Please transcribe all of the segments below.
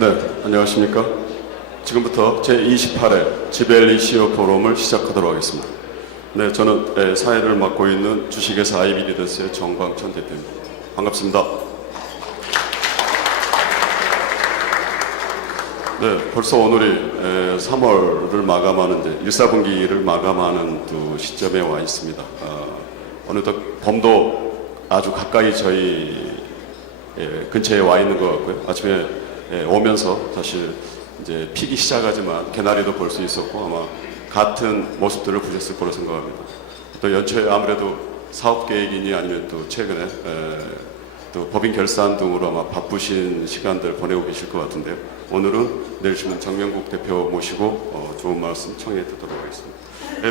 네, 안녕하십니까. 지금부터 제28회 지벨 이슈 포럼을 시작하도록 하겠습니다. 네, 저는 사회를 맡고 있는 주식회사 아이비리더스의 정광천 대표입니다. 반갑습니다. 네, 벌써 오늘이 3월을 마감하는 1사분기를 마감하는 두 시점에 와 있습니다. 어느덧 봄도 아주 가까이 저희 근처에 와 있는 것 같고요. 아침에 오면서 사실 이제 피기 시작하지만 개나리도 볼 수 있었고 아마 같은 모습들을 보셨을 거로 생각합니다. 또 연초에 아무래도 사업 계획이니 아니면 또 최근에 또 법인 결산 등으로 아마 바쁘신 시간들 보내고 계실 것 같은데요. 오늘은 내일신문 정명국 대표 모시고 좋은 말씀 청해 듣도록 하겠습니다.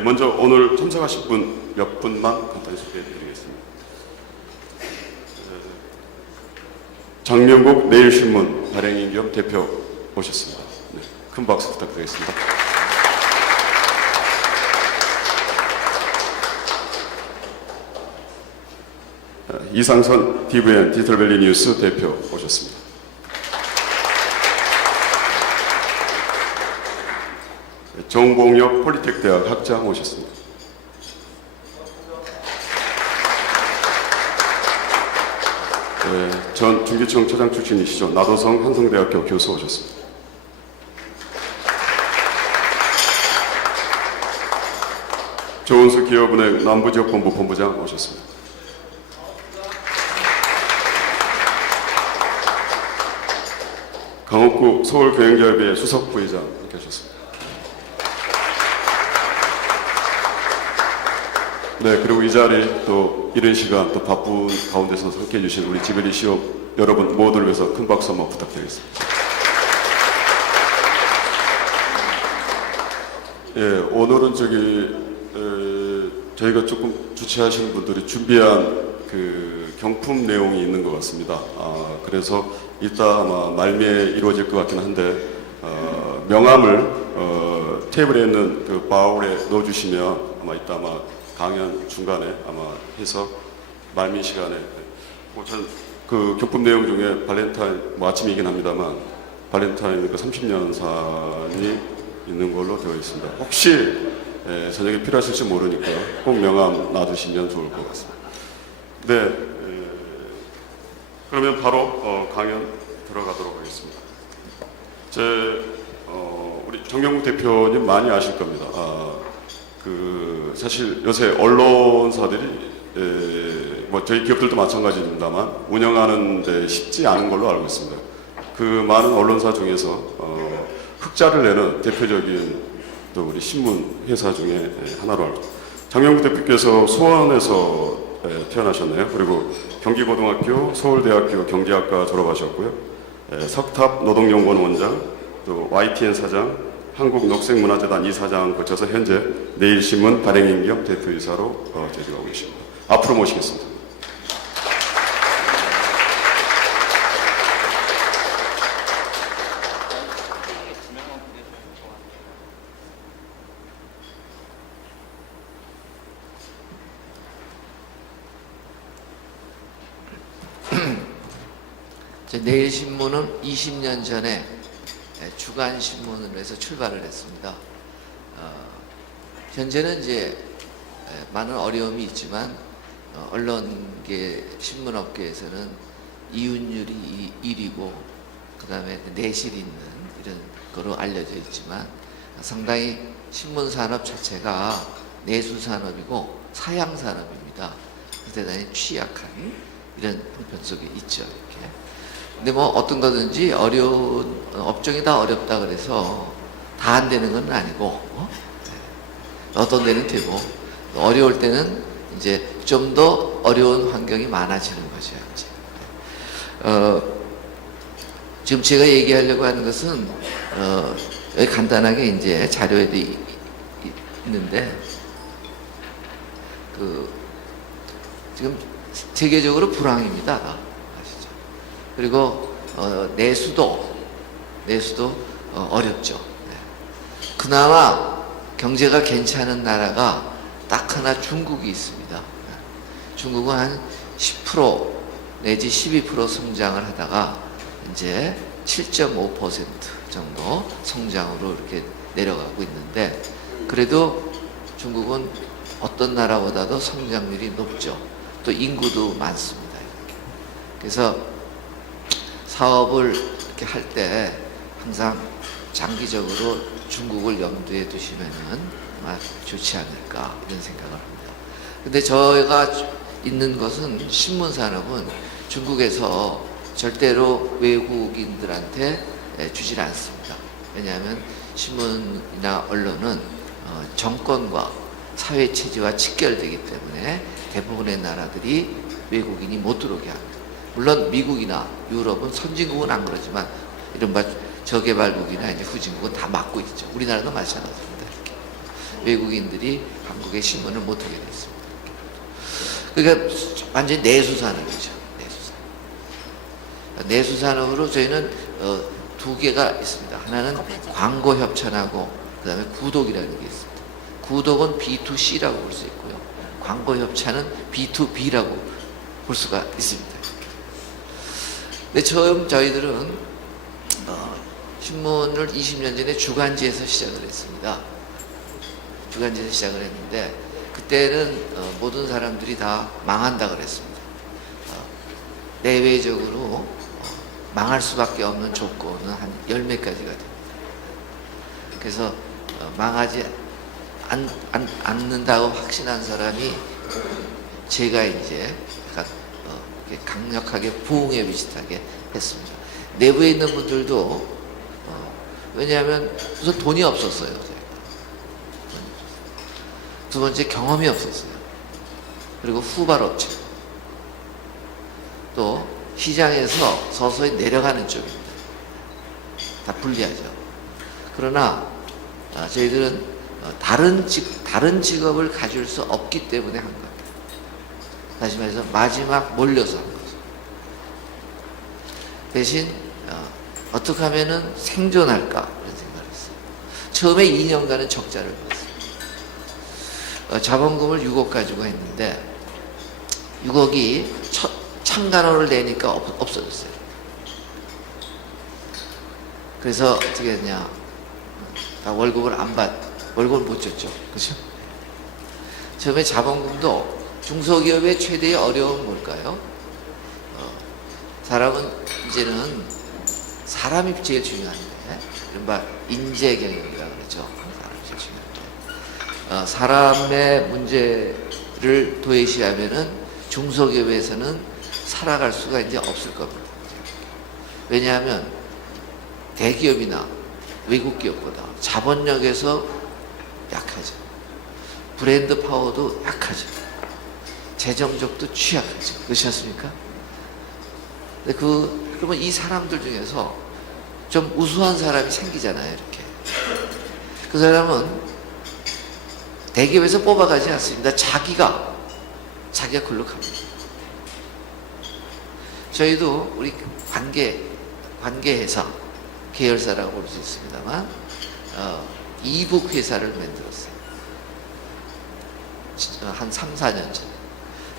먼저 오늘 참석하실 분 몇 분만 간단히 소개해 드리겠습니다. 정명국 내일신문 발행인 겸 대표 오셨습니다. 네, 큰 박수 부탁드리겠습니다. 이상선 TVN 디지털밸리 뉴스 대표 오셨습니다. 정봉혁 폴리텍대학 학장 오셨습니다. 전 중기청 차장 출신이시죠. 나도성 한성대학교 교수 오셨습니다. 조은수 기업은행 남부지역본부 본부장 오셨습니다. 강옥구 서울교행기업의 수석 부회장 이렇게 하셨습니다. 네, 그리고 이 자리 또 이른 시간 또 바쁜 가운데서 함께 해주신 우리 지벨 이슈 여러분 모두를 위해서 큰 박수 한번 부탁드리겠습니다. 예, 오늘은 저희가 조금 주최하신 분들이 준비한 그 경품 내용이 있는 것 같습니다. 그래서 이따 아마 말미에 이루어질 것 같긴 한데 명함을 테이블에 있는 그 바울에 넣어주시면 아마 이따 아마 강연 중간에 아마 해서 말미 시간에 저는 그 경품 내용 중에 발렌타인 아침이긴 합니다만 발렌타인 그 30년산이 있는 걸로 되어 있습니다. 혹시 저녁에 필요하실지 모르니까 꼭 명함 놔두시면 좋을 것 같습니다. 네, 그러면 바로 강연 들어가도록 하겠습니다. 우리 정명국 대표님 많이 아실 겁니다. 사실 요새 언론사들이 뭐 저희 기업들도 마찬가지입니다만 운영하는데 쉽지 않은 걸로 알고 있습니다. 그 많은 언론사 중에서 흑자를 내는 대표적인 또 우리 신문 회사 중에 하나로 알고 있습니다. 정명국 대표께서 수원에서 태어나셨네요. 그리고 경기고등학교, 서울대학교 경제학과 졸업하셨고요. 석탑 노동연구원 원장, 또 YTN 사장, 한국녹색문화재단 이사장 거쳐서 현재 내일신문 발행인 겸 대표이사로 재직하고 계십니다. 앞으로 모시겠습니다. 내일신문은 20년 전에 주간신문으로 해서 출발을 했습니다. 현재는 이제 많은 어려움이 있지만 언론계, 신문업계에서는 이윤율이 1위고 그 다음에 내실 있는 이런 거로 알려져 있지만 상당히 신문산업 자체가 내수산업이고 사양산업입니다. 대단히 취약한 이런 형편 속에 있죠. 이렇게. 근데 뭐 어떤 거든지 어려운 업종이 다 어렵다 그래서 다 안 되는 건 아니고 어떤 데는 되고 어려울 때는 이제 좀 더 어려운 환경이 많아지는 거죠. 이제. 지금 제가 얘기하려고 하는 것은 여기 간단하게 이제 자료에도 있는데 지금 세계적으로 불황입니다. 그리고 내수도 어렵죠. 그나마 경제가 괜찮은 나라가 딱 하나 중국이 있습니다. 중국은 한 10% 내지 12% 성장을 하다가 이제 7.5% 정도 성장으로 이렇게 내려가고 있는데, 그래도 중국은 어떤 나라보다도 성장률이 높죠. 또 인구도 많습니다. 이렇게. 그래서 사업을 이렇게 할 때 항상 장기적으로 중국을 염두에 두시면은 아마 좋지 않을까 이런 생각을 합니다. 근데 저희가 있는 것은 신문산업은 중국에서 절대로 외국인들한테 주질 않습니다. 왜냐하면 신문이나 언론은 정권과 사회 체제와 직결되기 때문에 대부분의 나라들이 외국인이 못 들어오게 합니다. 물론 미국이나 유럽은 선진국은 안 그러지만 이른바 저개발국이나 이제 후진국은 다 막고 있죠. 우리나라도 마찬가지입니다. 이렇게. 외국인들이 한국의 신문을 못 하게 됐습니다. 그러니까 완전히 내수산업이죠. 내수산업으로 저희는 두 개가 있습니다. 하나는 광고협찬하고 그 다음에 구독이라는 게 있습니다. 구독은 B2C라고 볼 수 있고요. 광고협찬은 B2B라고 볼 수가 있습니다. 근데 처음 저희들은 신문을 20년 전에 주간지에서 시작을 했습니다. 주간지에서 시작을 했는데 그때는 모든 사람들이 다 망한다 그랬습니다. 내외적으로 망할 수밖에 없는 조건은 한 10몇 가지가 됩니다. 그래서 망하지 않는다고 확신한 사람이 제가 이제 약간 강력하게 부흥에 비슷하게 했습니다. 내부에 있는 분들도 왜냐하면 우선 돈이 없었어요. 두 번째 경험이 없었어요. 그리고 후발업체 또 시장에서 서서히 내려가는 쪽입니다. 다 불리하죠. 그러나 저희들은 다른 직업을 가질 수 없기 때문에 한 겁니다. 다시 말해서 마지막 몰려서 한 거죠. 대신 어떻게 하면은 생존할까 이런 생각을 했어요. 처음에 2년간은 적자를 봤어요. 자본금을 6억 가지고 했는데 6억이 창간호를 내니까 없어졌어요. 그래서 어떻게 했냐? 월급을 못 줬죠. 그죠? 처음에 자본금도 중소기업의 최대의 어려움은 뭘까요? 사람은 이제는 사람이 제일 중요한데, 이른바 인재경영이라고 그러죠. 사람이 제일 중요한데, 사람의 문제를 도외시하면은 중소기업에서는 살아갈 수가 이제 없을 겁니다. 왜냐하면 대기업이나 외국 기업보다 자본력에서 약하죠. 브랜드 파워도 약하죠. 재정적도 취약하죠. 그렇지 않습니까? 그러면 이 사람들 중에서 좀 우수한 사람이 생기잖아요, 이렇게. 그 사람은 대기업에서 뽑아가지 않습니다. 자기가 글로 갑니다. 저희도 우리 관계회사, 계열사라고 볼 수 있습니다만, 이북 회사를 만들었어요. 한 3, 4년 전에.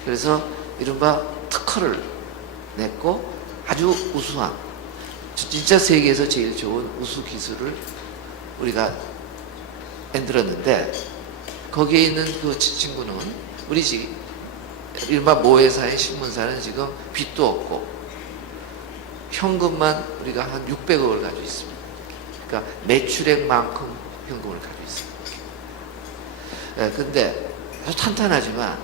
그래서 이른바 특허를 냈고 아주 우수한, 진짜 세계에서 제일 좋은 우수 기술을 우리가 만들었는데, 거기에 있는 그 친구는 우리 지금 이른바 모회사의 신문사는 지금 빚도 없고 현금만 우리가 한 600억을 가지고 있습니다. 그러니까 매출액만큼 현금을 가지고 있습니다. 근데 아주 탄탄하지만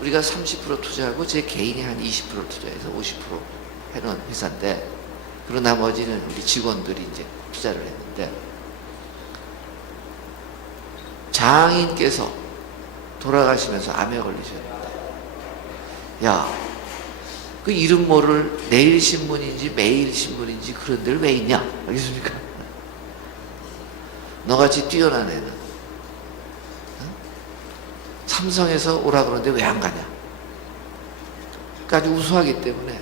우리가 30% 투자하고 제 개인이 한 20% 투자해서 50% 해놓은 회사인데, 그리고 나머지는 우리 직원들이 이제 투자를 했는데, 장인께서 돌아가시면서 암에 걸리셨는데, 야, 그 이름 모를 내일신문인지 매일신문인지 그런 데를 왜 있냐? 알겠습니까? 너같이 뛰어난 애는 삼성에서 오라 그러는데 왜 안 가냐? 그러니까 아주 우수하기 때문에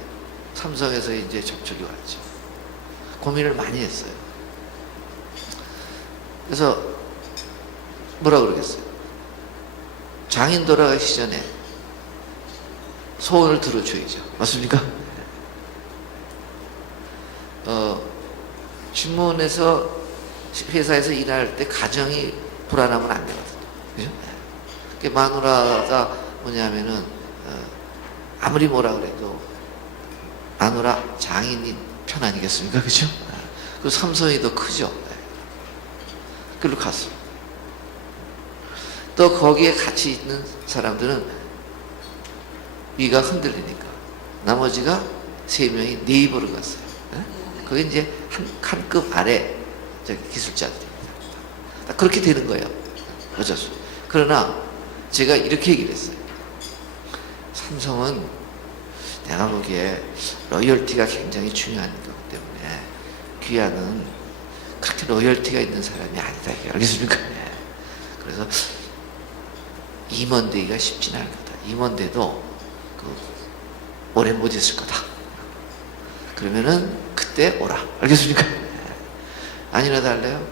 삼성에서 이제 접촉이 왔죠. 고민을 많이 했어요. 그래서 뭐라 그러겠어요? 장인 돌아가시 전에 소원을 들어줘야죠. 맞습니까? 신문에서 회사에서 일할 때 가정이 불안하면 안 되거든요. 그죠? 그 마누라가 뭐냐면은 아무리 뭐라 그래도 마누라 장인인 편 아니겠습니까? 그죠? 그 삼성이 더 크죠. 그걸로 갔습니다. 또 거기에 같이 있는 사람들은 위가 흔들리니까 나머지가 3명이 네이버를 갔어요. 그게 이제 한 급 아래 기술자들입니다. 그렇게 되는 거예요. 어쩔 수. 그러나 제가 이렇게 얘기를 했어요. 삼성은 내가 보기에 로열티가 굉장히 중요한 거기 때문에 귀하는 그렇게 로열티가 있는 사람이 아니다. 알겠습니까? 그래서 임원되기가 쉽지는 않을 거다. 임원돼도 오래 못 있을 거다. 그러면은 그때 오라. 알겠습니까? 아니라 달래요.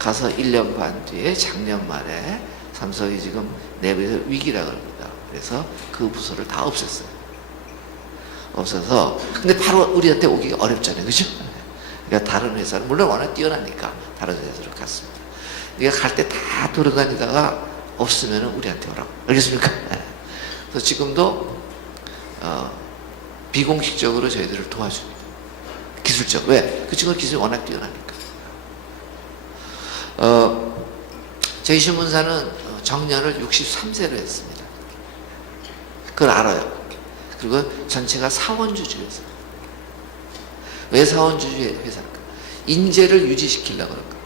가서 1년 반 뒤에 작년 말에 삼성이 지금 내부에서 위기라 그럽니다. 그래서 그 부서를 다 없앴어요. 없어서 근데 바로 우리한테 오기가 어렵잖아요. 그죠? 그러니까 다른 회사는 물론 워낙 뛰어나니까 다른 회사로 갔습니다. 네가 갈 때 다 돌아다니다가 없으면 우리한테 오라고. 알겠습니까? 그래서 지금도 비공식적으로 저희들을 도와줍니다. 기술적. 왜? 그 친구는 기술이 워낙 뛰어나니까. 저희 신문사는 정년을 63세로 했습니다. 그걸 알아요. 그리고 전체가 사원주주 회사. 왜 사원주주 회사일까? 인재를 유지시키려고 그럴까?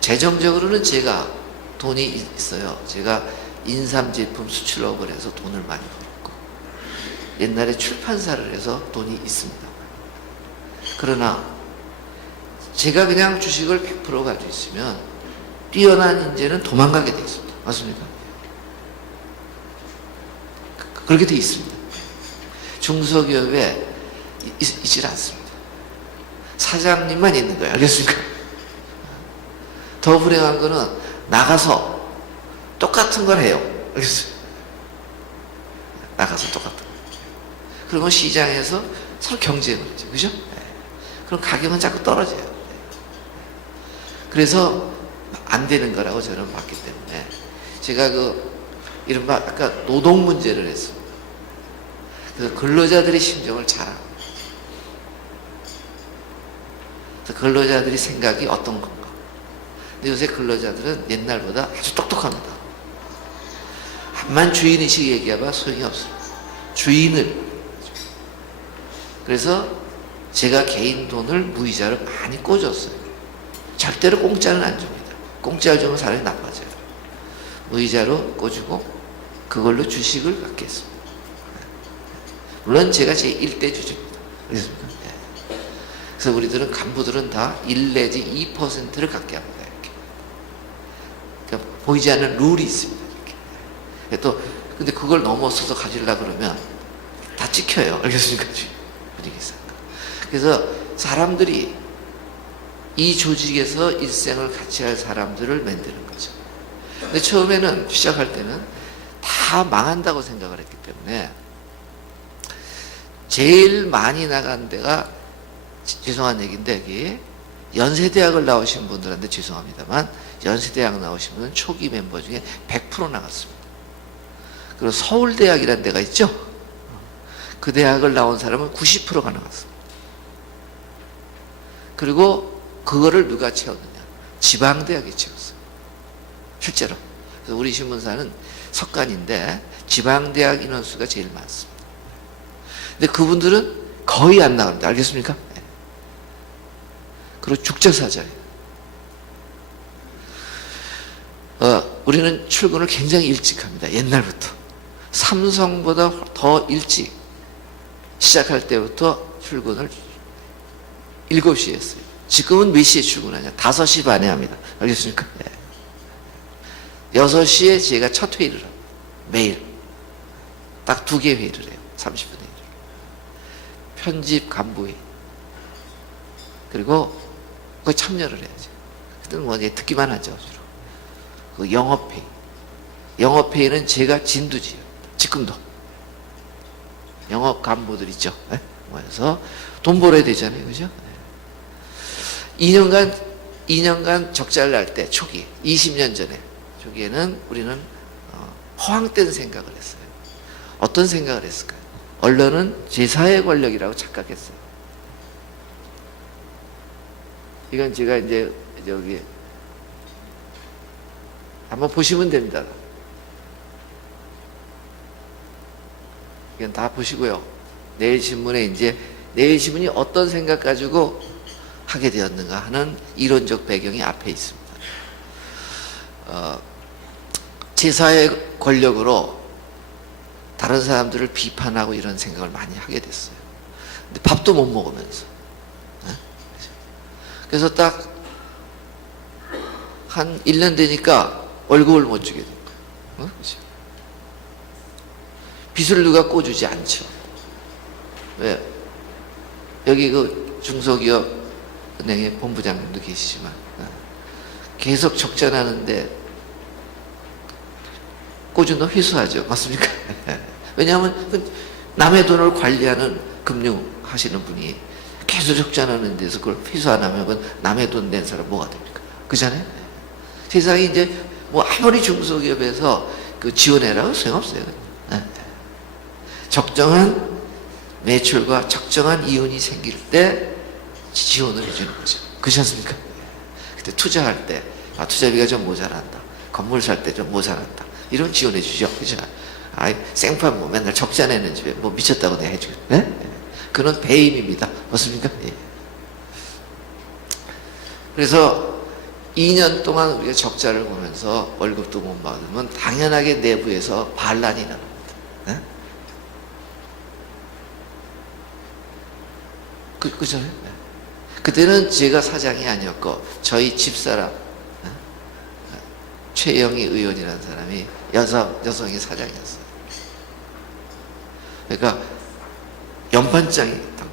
재정적으로는 제가 돈이 있어요. 제가 인삼제품 수출업을 해서 돈을 많이 벌었고 옛날에 출판사를 해서 돈이 있습니다. 그러나 제가 그냥 주식을 100% 가지고 있으면 뛰어난 인재는 도망가게 돼 있습니다. 맞습니까? 그렇게 돼 있습니다. 중소기업에 있질 않습니다. 사장님만 있는 거예요. 알겠습니까? 더 불행한 거는 나가서 똑같은 걸 해요. 알겠어요? 나가서 똑같은 거. 그러면 시장에서 서로 경쟁을 하죠. 그죠? 그럼 가격은 자꾸 떨어져요. 그래서 안 되는 거라고 저는 봤기 때문에 제가 이른바 아까 노동 문제를 했습니다. 그래서 근로자들의 심정을 잘 압니다. 그래서 근로자들의 생각이 어떤 건가. 근데 요새 근로자들은 옛날보다 아주 똑똑합니다. 암만 주인의식 얘기해봐 소용이 없습니다. 주인을. 그래서 제가 개인 돈을 무이자로 많이 꽂았어요. 절대로 공짜는 안 줍니다. 공짜를 주면 사람이 나빠져요. 무이자로 꽂고 그걸로 주식을 갖겠습니다. 물론 제가 제 1대 주주입니다. 그렇습니까? 그래서 우리들은 간부들은 다 1 내지 2%를 갖게 합니다. 이렇게. 그러니까 보이지 않는 룰이 있습니다. 이렇게. 또 근데 그걸 넘어서서 가지려고 그러면 다 찍혀요. 알겠습니까? 분위기상. 그래서 사람들이 이 조직에서 일생을 같이 할 사람들을 만드는 거죠. 근데 처음에는 시작할 때는 다 망한다고 생각을 했기 때문에 제일 많이 나간 데가 죄송한 얘기인데 여기 연세대학을 나오신 분들한테 죄송합니다만 연세대학 나오신 분은 초기 멤버 중에 100% 나갔습니다. 그리고 서울대학이라는 데가 있죠. 그 대학을 나온 사람은 90%가 나갔습니다. 그리고 그거를 누가 채웠느냐? 지방대학이 채웠어요. 실제로. 그래서 우리 신문사는 석간인데 지방대학 인원수가 제일 많습니다. 근데 그분들은 거의 안 나갑니다. 알겠습니까? 네. 그리고 죽자사자예요. 우리는 출근을 굉장히 일찍 합니다. 옛날부터. 삼성보다 더 일찍 시작할 때부터 출근을 7시에 했어요. 지금은 몇 시에 출근하냐? 5시 반에 합니다. 알겠습니까? 네. 6시에 제가 첫 회의를 합니다. 매일. 딱 2개 회의를 해요. 30분 회의를. 편집 간부회의. 그리고 거기 참여를 해야죠. 그때는 뭐 듣기만 하죠. 주로. 그 영업회의. 영업회의는 제가 진두지요. 지금도. 영업 간부들 있죠. 네? 모여서 돈 벌어야 되잖아요. 그죠? 네. 2년간 적자를 날 때 초기 20년 전에 초기에는 우리는 허황된 생각을 했어요. 어떤 생각을 했을까요? 언론은 제4의 권력이라고 착각했어요. 이건 제가 이제 여기 한번 보시면 됩니다. 이건 다 보시고요. 내일 신문이 어떤 생각 가지고 하게 되었는가 하는 이론적 배경이 앞에 있습니다. 제4의 권력으로 다른 사람들을 비판하고 이런 생각을 많이 하게 됐어요. 근데 밥도 못 먹으면서. 그래서 딱 한 1년 되니까 월급을 못 주게 된 거예요. 빚을 누가 꿔주지 않죠. 왜? 여기 그 중소기업 은행의 본부장님도 계시지만 계속 적자 나는데 꿔준 돈 회수하죠. 맞습니까? 왜냐하면 남의 돈을 관리하는 금융 하시는 분이 계속 적자 나는 데서 그걸 회수 안 하면 그건 남의 돈 낸 사람 뭐가 됩니까? 그잖아요? 세상에 이제 뭐 아무리 중소기업에서 그 지원해라고 소용없어요. 적정한 매출과 적정한 이윤이 생길 때 지원을 해주는 거죠. 그렇지 않습니까? 그때 투자할 때 투자비가 좀 모자란다. 건물 살 때 좀 모자란다. 이런 지원해 주죠. 그죠? 생판 뭐 맨날 적자 내는 집에 뭐 미쳤다고 내가 해주고. 네? 그건 배임입니다. 맞습니까? 예. 그래서 2년 동안 우리가 적자를 보면서 월급도 못 받으면 당연하게 내부에서 반란이 일어납니다. 네? 그죠? 네. 그때는 제가 사장이 아니었고 저희 집사람 최영희 의원이라는 사람이 여성이 사장이었어요. 그러니까 연반장이 있다.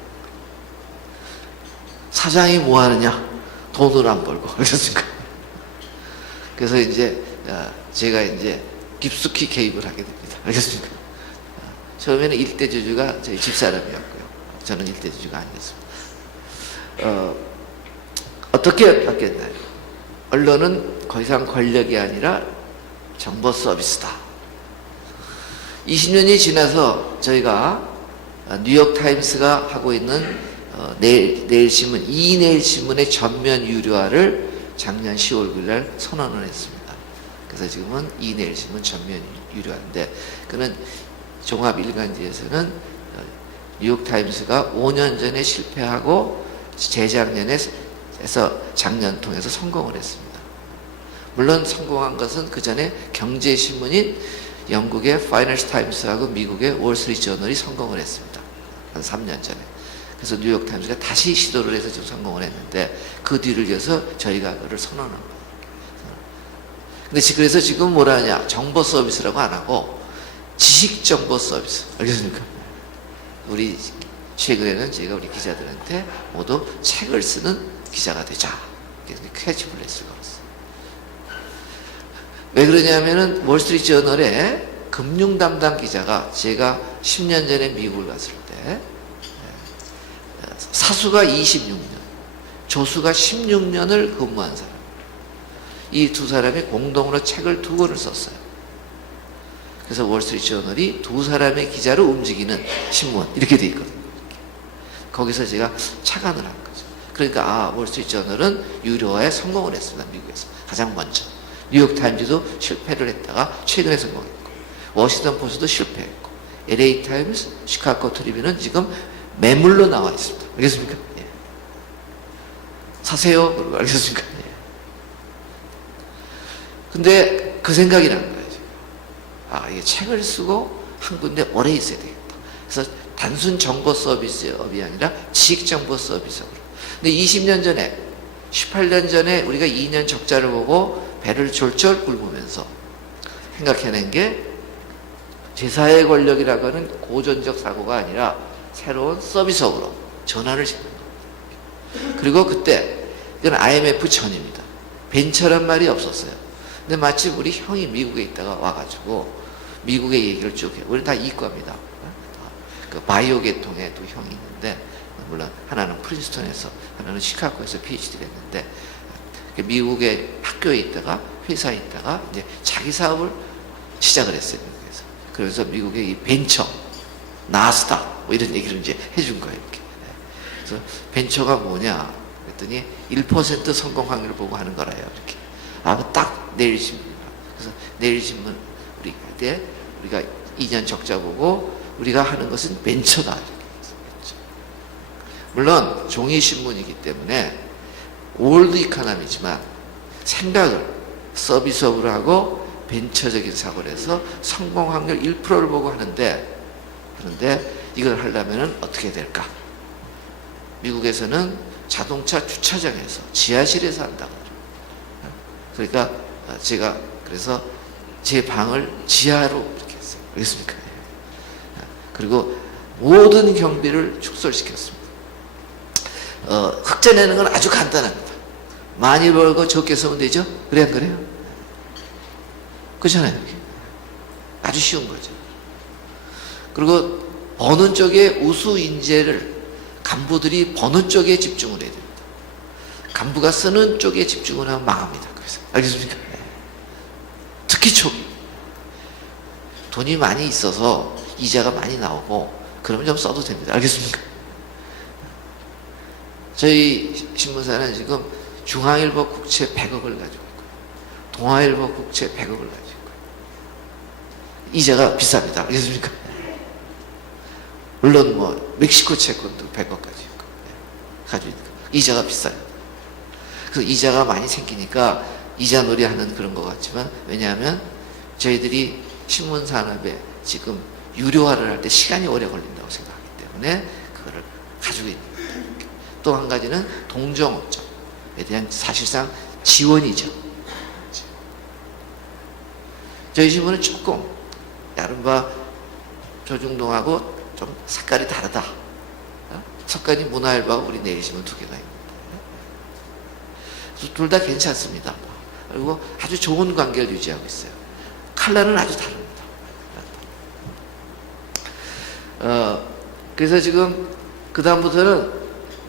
사장이 뭐 하느냐? 돈을 안 벌고. 그래서 이제 제가 이제 깊숙이 개입을 하게 됩니다. 알겠습니까? 처음에는 일대주주가 저희 집사람이었고요. 저는 일대주주가 아니었습니다. 어떻게 바뀌었나요? 언론은 더 이상 권력이 아니라 정보 서비스다. 20년이 지나서 저희가 뉴욕타임스가 하고 있는 내일신문, 이내일신문의 전면 유료화를 작년 10월 9일 선언을 했습니다. 그래서 지금은 이내일신문 전면 유료화인데, 그는 종합일간지에서는 뉴욕타임스가 5년 전에 실패하고 재작년에서 작년 통해서 성공을 했습니다. 물론 성공한 것은 그 전에 경제신문인 영국의 파이낸셜 타임스하고 미국의 월스트리트저널이 성공을 했습니다. 한 3년 전에. 그래서 뉴욕타임스가 다시 시도를 해서 지금 성공을 했는데 그 뒤를 이어서 저희가 그를 선언한 거예요. 근데 그래서 지금 뭐라 하냐? 정보 서비스라고 안 하고 지식정보 서비스. 알겠습니까? 우리 최근에는 제가 우리 기자들한테 모두 책을 쓰는 기자가 되자. 캐치플레이스를 걸었어요. 왜 그러냐면은 월스트리트저널의 금융 담당 기자가 제가 10년 전에 미국을 갔을 때 사수가 26년, 조수가 16년을 근무한 사람. 이 두 사람이 공동으로 책을 2권을 썼어요. 그래서 월스트리트저널이 두 사람의 기자로 움직이는 신문 이렇게 돼 있거든요. 거기서 제가 착안을 한 거죠. 그러니까 월스트리트저널은 유료화에 성공을 했습니다. 미국에서 가장 먼저. 뉴욕타임즈도 실패를 했다가 최근에 성공했고, 워싱턴 포스트도 실패했고, LA 타임스, 시카고 트리뷴은 지금 매물로 나와 있습니다. 알겠습니까? 예. 사세요. 그러고 알겠습니까? 예. 근데 그 생각이 난 거예요. 이게 책을 쓰고 한 군데 오래 있어야 되겠다. 그래서 단순 정보 서비스업이 아니라 지식 정보 서비스업으로. 근데 20년 전에, 18년 전에 우리가 2년 적자를 보고 배를 졸졸 굶으면서 생각해낸 게 제4의 권력이라고 하는 고전적 사고가 아니라 새로운 서비스업으로 전환을 시키는 겁니다. 그리고 그때, 이건 IMF 전입니다. 벤처란 말이 없었어요. 근데 마침 우리 형이 미국에 있다가 와가지고 미국의 얘기를 쭉 해요. 우리 다 이과입니다. 그 바이오 계통에 또 형이 있는데 물론 하나는 프린스턴에서 하나는 시카고에서 PhD를 했는데 미국의 학교에 있다가 회사에 있다가 이제 자기 사업을 시작을 했어요. 미국에서. 그래서 미국의 이 벤처, 나스닥 뭐 이런 얘기를 이제 해준 거예요. 이렇게. 그래서 벤처가 뭐냐 그랬더니 1% 성공 확률을 보고 하는 거라요. 이렇게. 딱 내일신문. 그래서 내일신문 우리가 2년 적자 보고 우리가 하는 것은 벤처다. 이렇게. 물론 종이신문이기 때문에 올드 이코노미지만 생각을 서비스업으로 하고 벤처적인 사고를 해서 성공 확률 1%를 보고 하는데 이걸 하려면 어떻게 될까? 미국에서는 자동차 주차장에서 지하실에서 한다고 그러니까 제가 그래서 제 방을 지하로 이렇게 했어요. 알겠습니까? 그리고 모든 경비를 축소시켰습니다. 흑자 내는 건 아주 간단합니다. 많이 벌고 적게 쓰면 되죠? 그래 안 그래요? 그렇잖아요. 아주 쉬운 거죠. 그리고 버는 쪽에 우수 인재를 간부들이 버는 쪽에 집중을 해야 됩니다. 간부가 쓰는 쪽에 집중을 하면 망합니다. 그래서 알겠습니까? 특히 초기 돈이 많이 있어서 이자가 많이 나오고 그러면 좀 써도 됩니다. 알겠습니까? 저희 신문사는 지금 중앙일보 국채 100억을 가지고 있고요. 동아일보 국채 100억을 가지고 있고요. 이자가 비쌉니다. 알겠습니까? 물론 뭐 멕시코 채권도 100억 가지고 있고 이자가 비싸요. 그래서 이자가 많이 생기니까 이자 놀이하는 그런 것 같지만 왜냐하면 저희들이 신문 산업에 지금 유료화를 할 때 시간이 오래 걸린다고 생각하기 때문에 그거를 가지고 있는 거예요. 또 한 가지는 동종업종에 대한 사실상 지원이죠. 저희 신문은 조금 이른바 조중동하고 좀 색깔이 다르다. 석간이 문화일보하고 우리 내일신문 두 개가 있는데 둘 다 괜찮습니다. 그리고 아주 좋은 관계를 유지하고 있어요. 컬러는 아주 다릅니다. 그래서 지금 그 다음부터는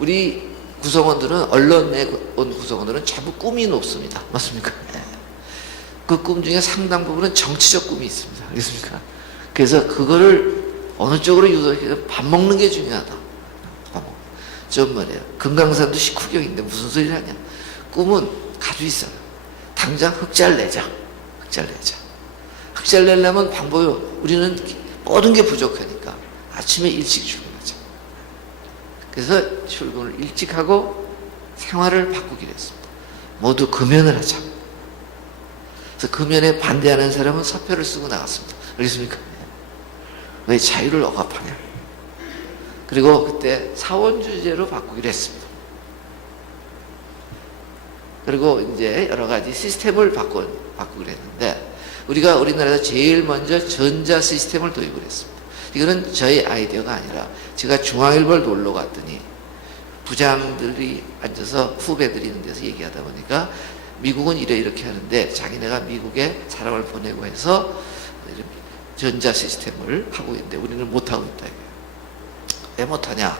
우리 구성원들은 언론에 온 구성원들은 전부 꿈이 높습니다. 맞습니까? 그 꿈 중에 상당 부분은 정치적 꿈이 있습니다. 알겠습니까? 그래서 그거를 어느 쪽으로 유도해서 밥 먹는 게 중요하다. 좀 말이에요. 금강산도 식후경인데 무슨 소리를 하냐. 꿈은 가지고 있어요. 당장 흑자를 내자. 흑자를 내려면 방법이 우리는 모든 게 부족하니까 아침에 일찍 출근하자. 그래서 출근을 일찍 하고 생활을 바꾸기로 했습니다. 모두 금연을 하자. 그래서 금연에 반대하는 사람은 사표를 쓰고 나갔습니다. 알겠습니까? 왜 자유를 억압하냐. 그리고 그때 사원주제로 바꾸기로 했습니다. 그리고 이제 여러 가지 시스템을 바꾸기로 했는데 우리가 우리나라에서 제일 먼저 전자 시스템을 도입을 했습니다. 이거는 저희 아이디어가 아니라 제가 중앙일보를 놀러 갔더니 부장들이 앉아서 후배들이 있는 데서 얘기하다 보니까 미국은 이렇게 하는데 자기네가 미국에 사람을 보내고 해서 전자 시스템을 하고 있는데 우리는 못하고 있다. 왜 못하냐?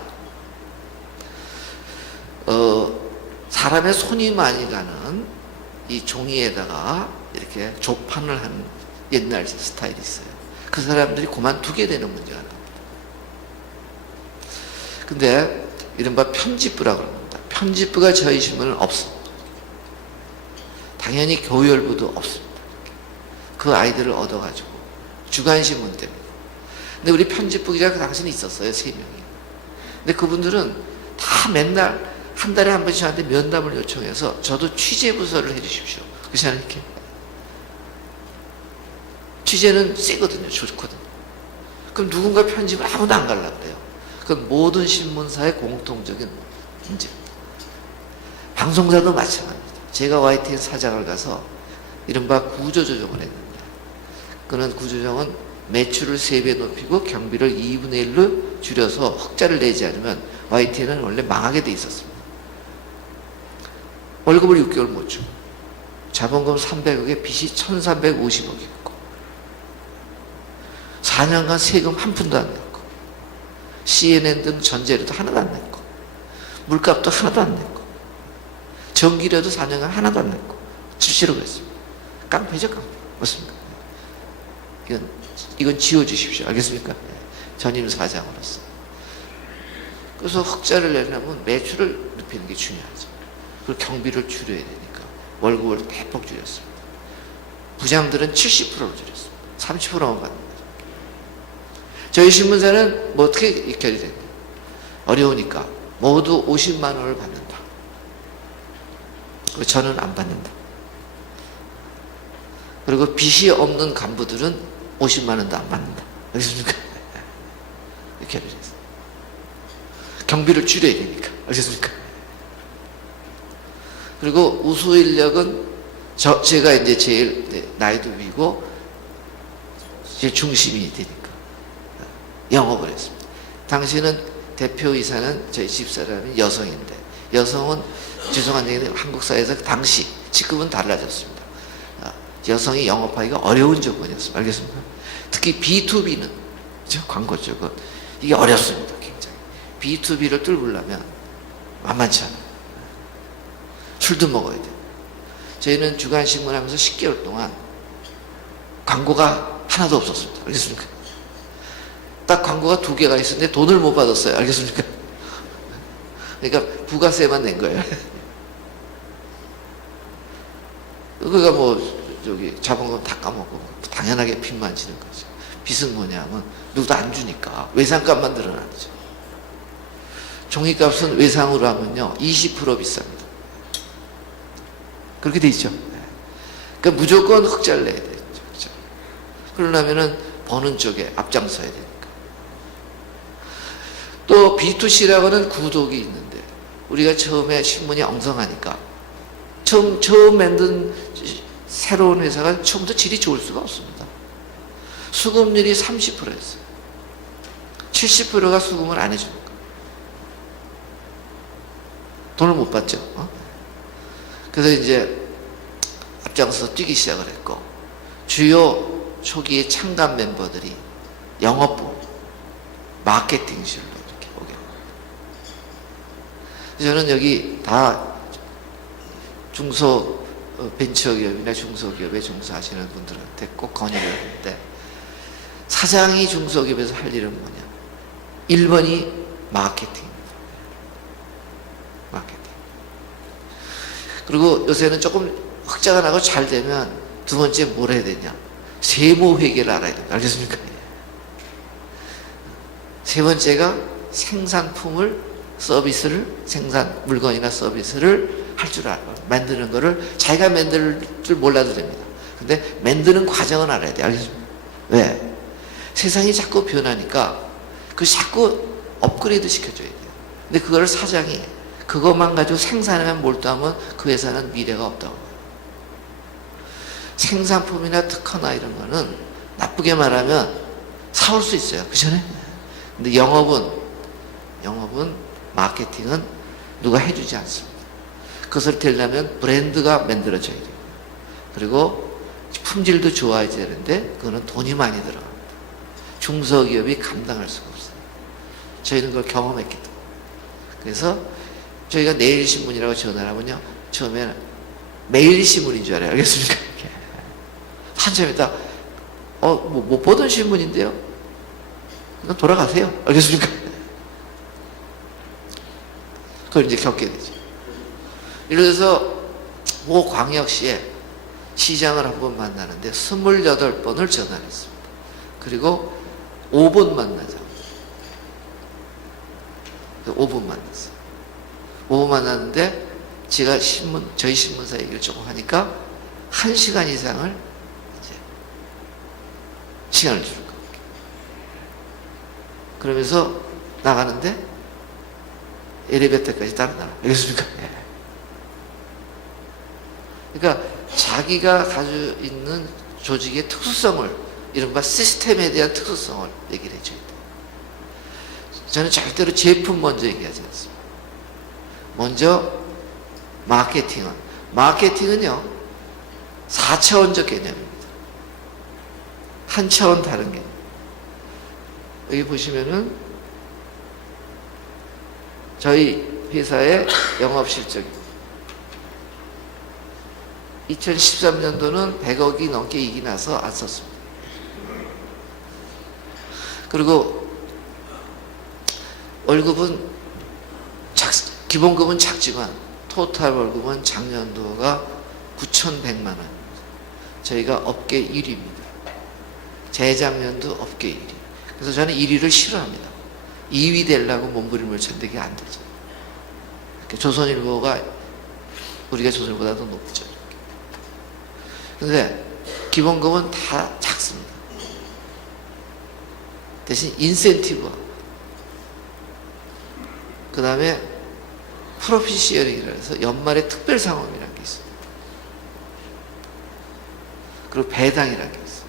사람의 손이 많이 가는 이 종이에다가 이렇게 조판을 하는 옛날 스타일이 있어요. 그 사람들이 그만두게 되는 문제가 나옵니다. 근데 이른바 편집부라고 합니다. 편집부가 저희 신문은 없습니다. 당연히 교열부도 없습니다. 그 아이들을 얻어가지고 주간신문 때문에. 근데 우리 편집부 기자가 그 당시는 있었어요. 3명이. 근데 그분들은 다 맨날 한 달에 한 번씩 저한테 면담을 요청해서 저도 취재부서를 해주십시오. 그렇지 않을게? 취재는 세거든요. 좋거든요. 그럼 누군가 편집을 아무도 안 가려고 그래요. 그건 모든 신문사의 공통적인 문제입니다. 방송사도 마찬가지입니다. 제가 YTN 사장을 가서 이른바 구조조정을 했는데 그는 구조조정은 매출을 3배 높이고 경비를 2분의 1로 줄여서 흑자를 내지 않으면 YTN은 원래 망하게 돼 있었습니다. 월급을 6개월 못 주고 자본금 300억에 빚이 1350억 있고 4년간 세금 한 푼도 안 냈고 CNN 등 전재료도 하나도 안 냈고 물값도 하나도 안 냈고, 전기료도 4년간 하나도 안 냈고, 수시로 그랬습니다. 깡패죠, 깡패. 맞습니까? 이건 지워주십시오. 알겠습니까? 전임 사장으로서. 그래서 흑자를 내려면 매출을 높이는 게 중요하죠. 그리고 경비를 줄여야 되니까 월급을 대폭 줄였습니다. 부장들은 70%를 줄였습니다. 30%만 받는 거죠. 저희 신문사는 뭐 어떻게 입결이 됐냐? 어려우니까 모두 50만 원을 받는다. 그리고 저는 안 받는다. 그리고 빚이 없는 간부들은 50만 원도 안 받는다. 알겠습니까? 이렇게 해주셨어요. 경비를 줄여야 되니까. 알겠습니까? 그리고 우수 인력은 제가 이제 제일 나이도 위고 제일 중심이 되니까 영업을 했습니다. 당시는 대표이사는 저희 집사람이 여성인데, 여성은 죄송한 얘기는 한국 사회에서 당시, 지금은 달라졌습니다. 여성이 영업하기가 어려운 조건이었습니다. 알겠습니까? 특히 B2B는 광고 쪽은 이게 어렵습니다. 굉장히. B2B를 뚫으려면 만만치 않아요. 술도 먹어야 돼요. 저희는 주간신문 하면서 10개월 동안 광고가 하나도 없었습니다. 알겠습니까? 딱 광고가 2개가 있었는데 돈을 못 받았어요. 알겠습니까? 그러니까 부가세만 낸 거예요. 그러니까 뭐 저기 자본금 다 까먹고 당연하게 빚만 지는 거죠. 빚은 뭐냐면 누구도 안 주니까 외상값만 늘어나죠. 종이값은 외상으로 하면요 20% 비쌉니다. 그렇게 돼 있죠. 그러니까 무조건 흑자를 내야 되죠. 그러려면은 버는 쪽에 앞장서야 되니까. 또 B2C라고는 구독이 있는데 우리가 처음에 신문이 엉성하니까 처음 만든 새로운 회사가 처음부터 질이 좋을 수가 없습니다. 수급률이 30%였어요. 70%가 수급을 안 해주는 거예요. 돈을 못 받죠. 그래서 이제 앞장서서 뛰기 시작을 했고, 주요 초기의 창간 멤버들이 영업부, 마케팅실로 이렇게 오게 됩니다. 저는 여기 다 중소 벤처기업이나 중소기업에 종사하시는 분들한테 꼭 건의를 했는데, 사장이 중소기업에서 할 일은 뭐냐? 1번이 마케팅입니다. 마케팅. 그리고 요새는 조금 흑자가 나고 잘 되면 두 번째 뭘 해야 되냐? 세무회계를 알아야 됩니다. 알겠습니까? 세 번째가 생산품을, 서비스를, 생산 물건이나 서비스를 할 줄 알고 만드는 거를 자기가 만들 줄 몰라도 됩니다. 근데 만드는 과정은 알아야 돼요. 알겠습니까? 왜? 세상이 자꾸 변하니까 그 자꾸 업그레이드 시켜줘야 돼요. 근데 그거를 사장이 그것만 가지고 생산에만 몰두하면 그 회사는 미래가 없다고 봐요. 생산품이나 특허나 이런 거는 나쁘게 말하면 사올 수 있어요. 그 전에. 근데 영업은 마케팅은 누가 해주지 않습니다. 그것을 되려면 브랜드가 만들어져야 돼요. 그리고 품질도 좋아야 되는데 그거는 돈이 많이 들어갑니다. 중소기업이 감당할 수가 없어요. 저희는 그걸 경험했기 때문에. 그래서 저희가 내일신문이라고 전화를 하면요, 처음에는 매일신문인 줄 알아요. 알겠습니까? 한참 있다, 못 보던 신문인데요? 그냥 돌아가세요. 알겠습니까? 그걸 이제 겪게 되죠. 예를 들어서 모 광역시에 시장을 한번 만나는데 28번을 전화를 했습니다. 그리고 5번 만나자고. 5번 만났어요. 5번 만났는데 제가 저희 신문사 얘기를 조금 하니까 1시간 이상을 이제 시간을 주는 겁니다. 그러면서 나가는데 엘리베이터까지 따라 나가요. 알겠습니까? 그러니까 자기가 가지고 있는 조직의 특수성을, 이른바 시스템에 대한 특수성을 얘기를 해줘야 돼요. 저는 절대로 제품 먼저 얘기하지 않습니다. 먼저 마케팅은요 4차원적 개념입니다. 한 차원 다른 개념. 여기 보시면은 저희 회사의 영업 실적입니다. 2013년도는 100억이 넘게 이익이 나서 안 썼습니다. 그리고 월급은 기본급은 작지만 토탈 월급은 작년도가 9,100만 원. 저희가 업계 1위입니다. 재작년도 업계 1위. 그래서 저는 1위를 싫어합니다. 2위 되려고 몸부림을 쳤는데 그게 안 되죠. 조선일보가 우리가 조선일보다 더 높죠. 그런데 기본급은 다 작습니다. 대신 인센티브와 그 다음에 프로핏 시어링이라 해서 연말에 특별 상황이라는 게 있습니다. 그리고 배당이라는 게 있어요.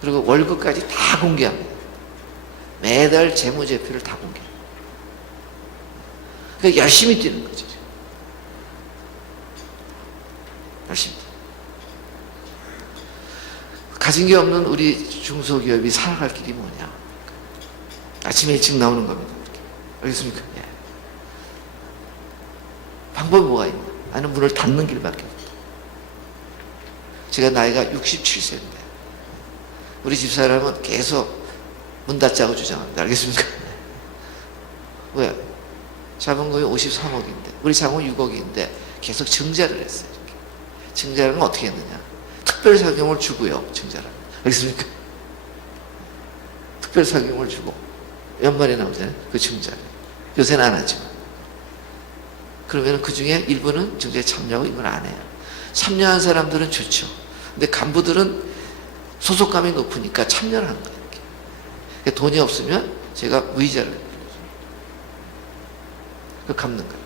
그리고 월급까지 다 공개합니다. 매달 재무제표를 다 공개합니다. 그러니까 열심히 뛰는 거죠. 열심히. 가진 게 없는 우리 중소기업이 살아갈 길이 뭐냐? 아침에 일찍 나오는 겁니다. 알겠습니까? 예. 방법이 뭐가 있나? 나는 문을 닫는 길밖에 없다. 제가 나이가 67세인데 우리 집사람은 계속 문 닫자고 주장합니다. 알겠습니까? 왜? 자본금이 53억인데 우리 자본 6억인데 계속 증자를 했어요. 이렇게. 증자는 어떻게 했느냐? 특별상여금을 주고요. 증자를. 알겠습니까? 특별상여금을 주고 연말에 나오잖아요. 그 증자를. 요새는 안 하지만. 그러면 그 중에 일부는 증자에 참여하고 이건 안 해요. 참여한 사람들은 좋죠. 근데 간부들은 소속감이 높으니까 참여를 하는 거예요. 이렇게. 돈이 없으면 제가 무이자를 그 갚는 거예요.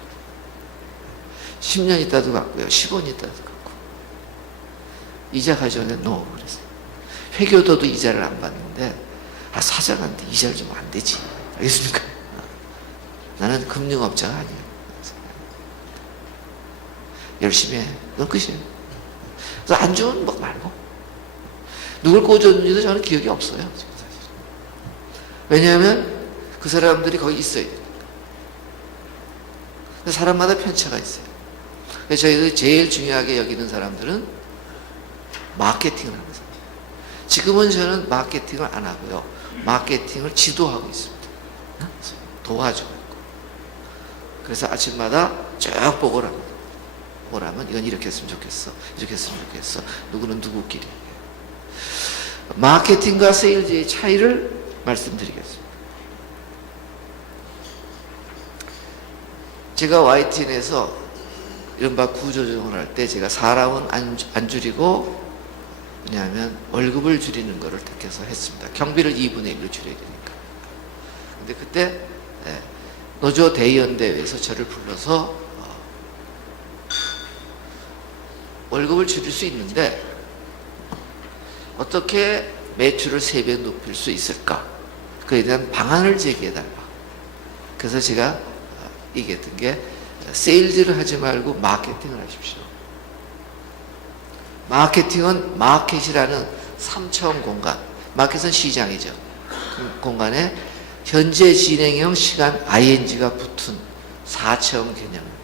10년 있다도 갚고요. 15년 있다도 갚고. 이자 가져오면 노 그랬어요. 회교도도 이자를 안 받는데 사장한테 이자를 주면 안 되지. 알겠습니까? 나는 금융업자가 아니에요. 열심히 해. 그건 끝이에요. 그래서 안 주면 뭐 말고. 누굴 꽂았는지도 저는 기억이 없어요. 지금 사실. 왜냐하면 그 사람들이 거기 있어야 돼요. 사람마다 편차가 있어요. 그래서 저희들이 제일 중요하게 여기는 사람들은 마케팅을 하는 사람. 지금은 저는 마케팅을 안 하고요. 마케팅을 지도하고 있습니다. 도와주고 있고. 그래서 아침마다 쭉 보고를 합니다. 뭐라면 이건 이렇게 했으면 좋겠어. 이렇게 했으면 좋겠어. 누구는 누구끼리. 마케팅과 세일즈의 차이를 말씀드리겠습니다. 제가 YTN에서 이른바 구조조정을 할 때 제가 사람은 안 줄이고 왜냐하면 월급을 줄이는 것을 택해서 했습니다. 경비를 2분의 1로 줄여야 되니까. 근데 그때 노조 대의원대회에서 저를 불러서 월급을 줄일 수 있는데 어떻게 매출을 3배 높일 수 있을까? 그에 대한 방안을 제기해달라. 그래서 제가 얘기했던 게 세일즈를 하지 말고 마케팅을 하십시오. 마케팅은 마켓이라는 3차원 공간, 마켓은 시장이죠. 그 공간에 현재 진행형 시간 ing가 붙은 4차원 개념입니다.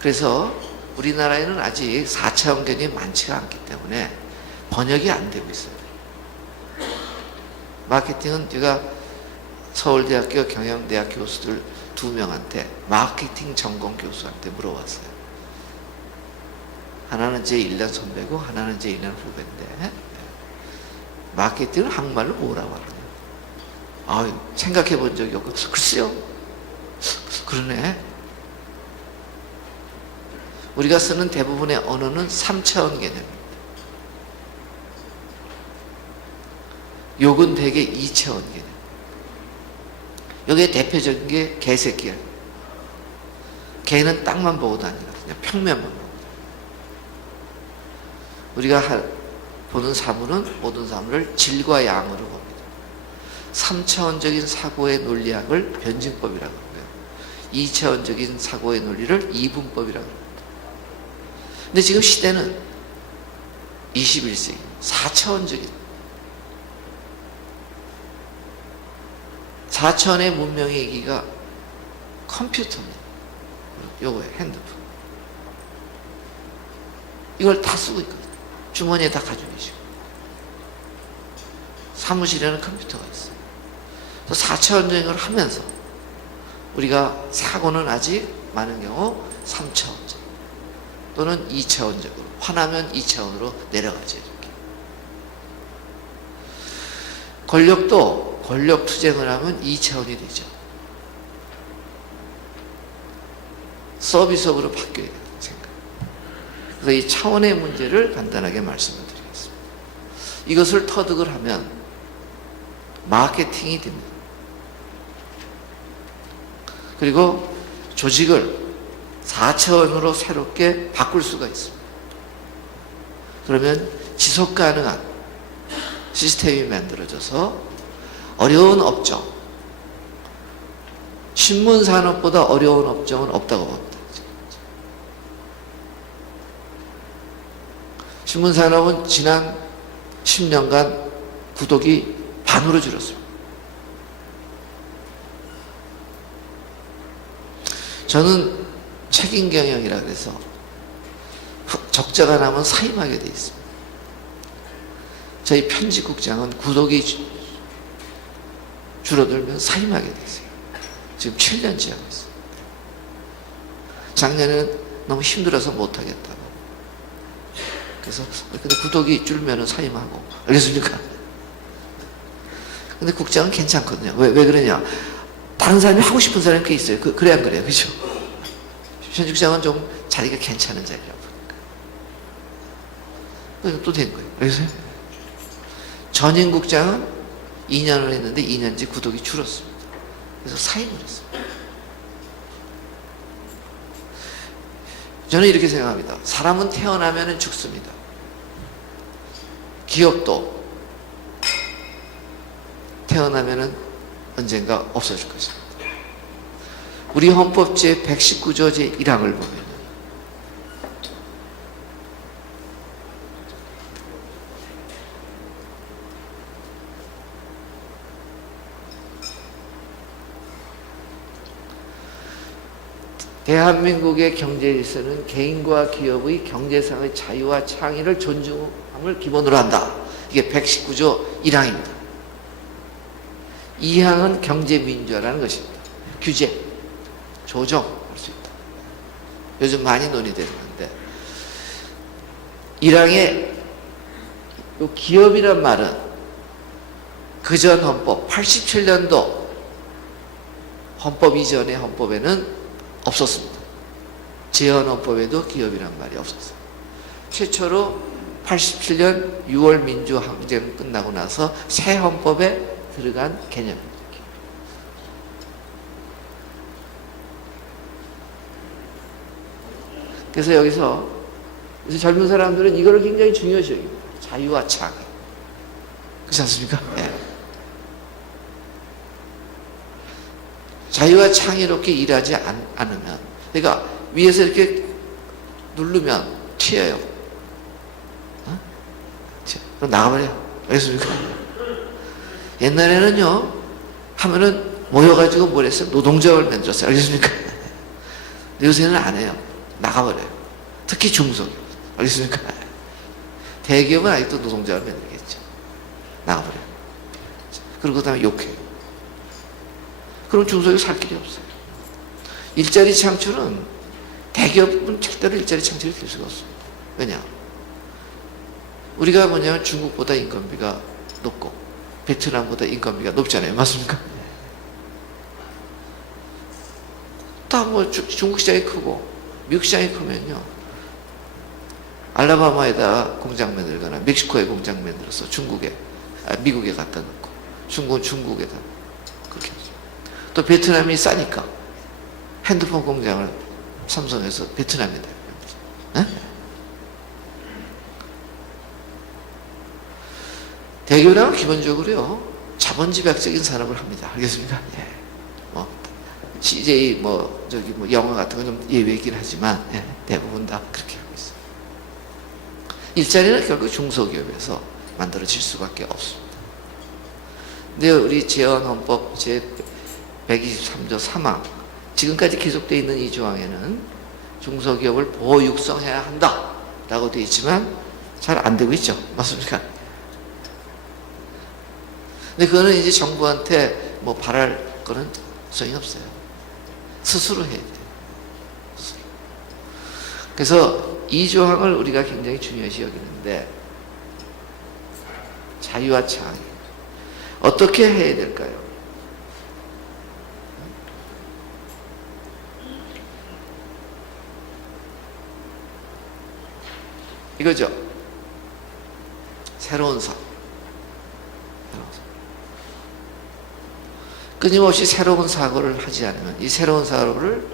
그래서 우리나라에는 아직 4차원 개념이 많지가 않기 때문에 번역이 안 되고 있어요. 마케팅은 제가 서울대학교 경영대학 교수들 2명한테 마케팅 전공 교수한테 물어봤어요. 하나는 제 1년 선배고 하나는 제 1년 후배인데 마케팅을 한국말로 뭐라고 하느냐. 생각해 본 적이 없고 글쎄요. 그러네. 우리가 쓰는 대부분의 언어는 3차원 개념입니다. 욕은 대개 2차원 개념. 여기에 대표적인 게 개새끼야. 개는 땅만 보고 다니거든요. 평면만 보고. 우리가 보는 사물은 모든 사물을 질과 양으로 봅니다. 3차원적인 사고의 논리학을 변증법이라고 하고요. 2차원적인 사고의 논리를 이분법이라고 합니다. 근데 지금 시대는 21세기 4차원적인 4차원의 문명의 얘기가 컴퓨터입니다. 요거예요, 핸드폰. 이걸 다 쓰고 있거든요. 주머니에 다 가지고 계시고. 사무실에는 컴퓨터가 있어요. 그래서 4차 운전을 하면서 우리가 사고는 아직 많은 경우 3차원적 또는 2차원적으로, 화나면 2차원으로 내려가죠. 이렇게. 권력도 권력 투쟁을 하면 2차원이 되죠. 서비스업으로 바뀌어야 된다는 생각. 그래서 이 차원의 문제를 간단하게 말씀을 드리겠습니다. 이것을 터득을 하면 마케팅이 됩니다. 그리고 조직을 4차원으로 새롭게 바꿀 수가 있습니다. 그러면 지속 가능한 시스템이 만들어져서 어려운 업종, 신문산업보다 어려운 업종은 없다고 봅니다. 신문산업은 지난 10년간 구독이 반으로 줄었습니다. 저는 책임 경영이라 그래서 적자가 나면 사임하게 돼 있습니다. 저희 편집국장은 구독이 줄어들면 사임하게 돼 있어요. 지금 7년째 하고 있어요. 작년에는 너무 힘들어서 못하겠다고. 그래서 근데 구독이 줄면 사임하고. 알겠습니까? 근데 국장은 괜찮거든요. 왜 그러냐? 다른 사람이 하고 싶은 사람이 꽤 있어요. 그래 안 그래요? 그죠? 편집국장은 좀 자리가 괜찮은 자리라고 보니까. 또 된 거예요. 그래서 전임 국장은 2년을 했는데 2년째 구독이 줄었습니다. 그래서 사임을 했어요. 저는 이렇게 생각합니다. 사람은 태어나면 죽습니다. 기업도 태어나면 언젠가 없어질 것입니다. 우리 헌법 제119조 제1항을 보면 대한민국의 경제 질서는 개인과 기업의 경제상의 자유와 창의를 존중함을 기본으로 한다. 이게 119조 1항입니다. 2항은 경제민주화라는 것입니다. 규제, 조정할 수 있다. 요즘 많이 논의되는 건데 1항에 요 기업이란 말은 그전 헌법 87년도 헌법 이전의 헌법에는 없었습니다. 제헌헌법에도 기업이란 말이 없었어요. 최초로 87년 6월 민주항쟁 끝나고 나서 새 헌법에 들어간 개념입니다. 그래서 여기서 젊은 사람들은 이거를 굉장히 중요시 여깁니다. 자유와 창의. 그렇지 않습니까? 네. 자유와 창의롭게 일하지 않으면, 그러니까 위에서 이렇게 누르면 튀어요. 어? 그럼 나가버려요. 알겠습니까? 옛날에는요, 하면은 모여가지고 뭘 했어요? 노동조합을 만들었어요. 알겠습니까? 요새는 안 해요. 나가버려요. 특히 중소기업. 알겠습니까? 대기업은 아직도 노동조합을 만들겠죠. 나가버려요. 그리고 그 다음에 욕해요. 그럼 중소기업 살 길이 없어요. 일자리 창출은 대기업은 절대로 일자리 창출이 될 수가 없습니다. 왜냐? 우리가 뭐냐면 중국보다 인건비가 높고 베트남보다 인건비가 높잖아요. 맞습니까? 다 뭐 중국 시장이 크고 미국 시장이 크면요. 알라바마에다 공장 만들거나 멕시코에 공장 만들어서 미국에 갖다 놓고 중국에다 그렇게 하죠. 또 베트남이 싸니까 핸드폰 공장을 삼성에서 베트남에다. 네? 대기업은 기본적으로요 자본집약적인 산업을 합니다. 알겠습니까? 예. CJ 영화 같은 건 좀 예외이긴 하지만 예, 대부분 다 그렇게 하고 있어요. 일자리는 결국 중소기업에서 만들어질 수밖에 없습니다. 근데 우리 제헌헌법 제 123조 3항 지금까지 계속되어 있는 이 조항에는 중소기업을 보호 육성해야 한다 라고 되어 있지만 잘 안 되고 있죠. 맞습니까? 근데 그거는 이제 정부한테 뭐 바랄 거는 소용이 없어요. 스스로 해야 돼요. 스스로. 그래서 이 조항을 우리가 굉장히 중요시 여기는데, 자유와 창의 어떻게 해야 될까요? 이거죠. 새로운 사고. 끊임없이 새로운 사고를 하지 않으면, 이 새로운 사고를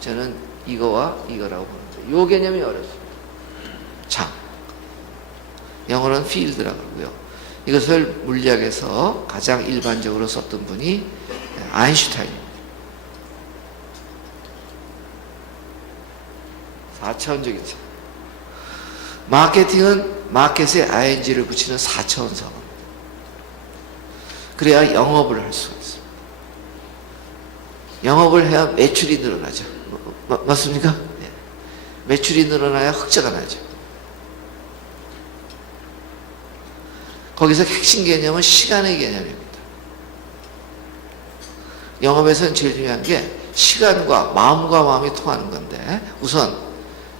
저는 이거와 이거라고 보는데, 요 개념이 어렵습니다. 장. 영어로는 field라고 하고요. 이것을 물리학에서 가장 일반적으로 썼던 분이 아인슈타인입니다. 4차원적인 사고. 마케팅은 마켓에 ing를 붙이는 4차원 사고입니다. 그래야 영업을 할 수가 있습니다. 영업을 해야 매출이 늘어나죠. 맞습니까? 네. 매출이 늘어나야 흑자가 나죠. 거기서 핵심 개념은 시간의 개념입니다. 영업에서는 제일 중요한 게 시간과 마음과 마음이 통하는 건데, 우선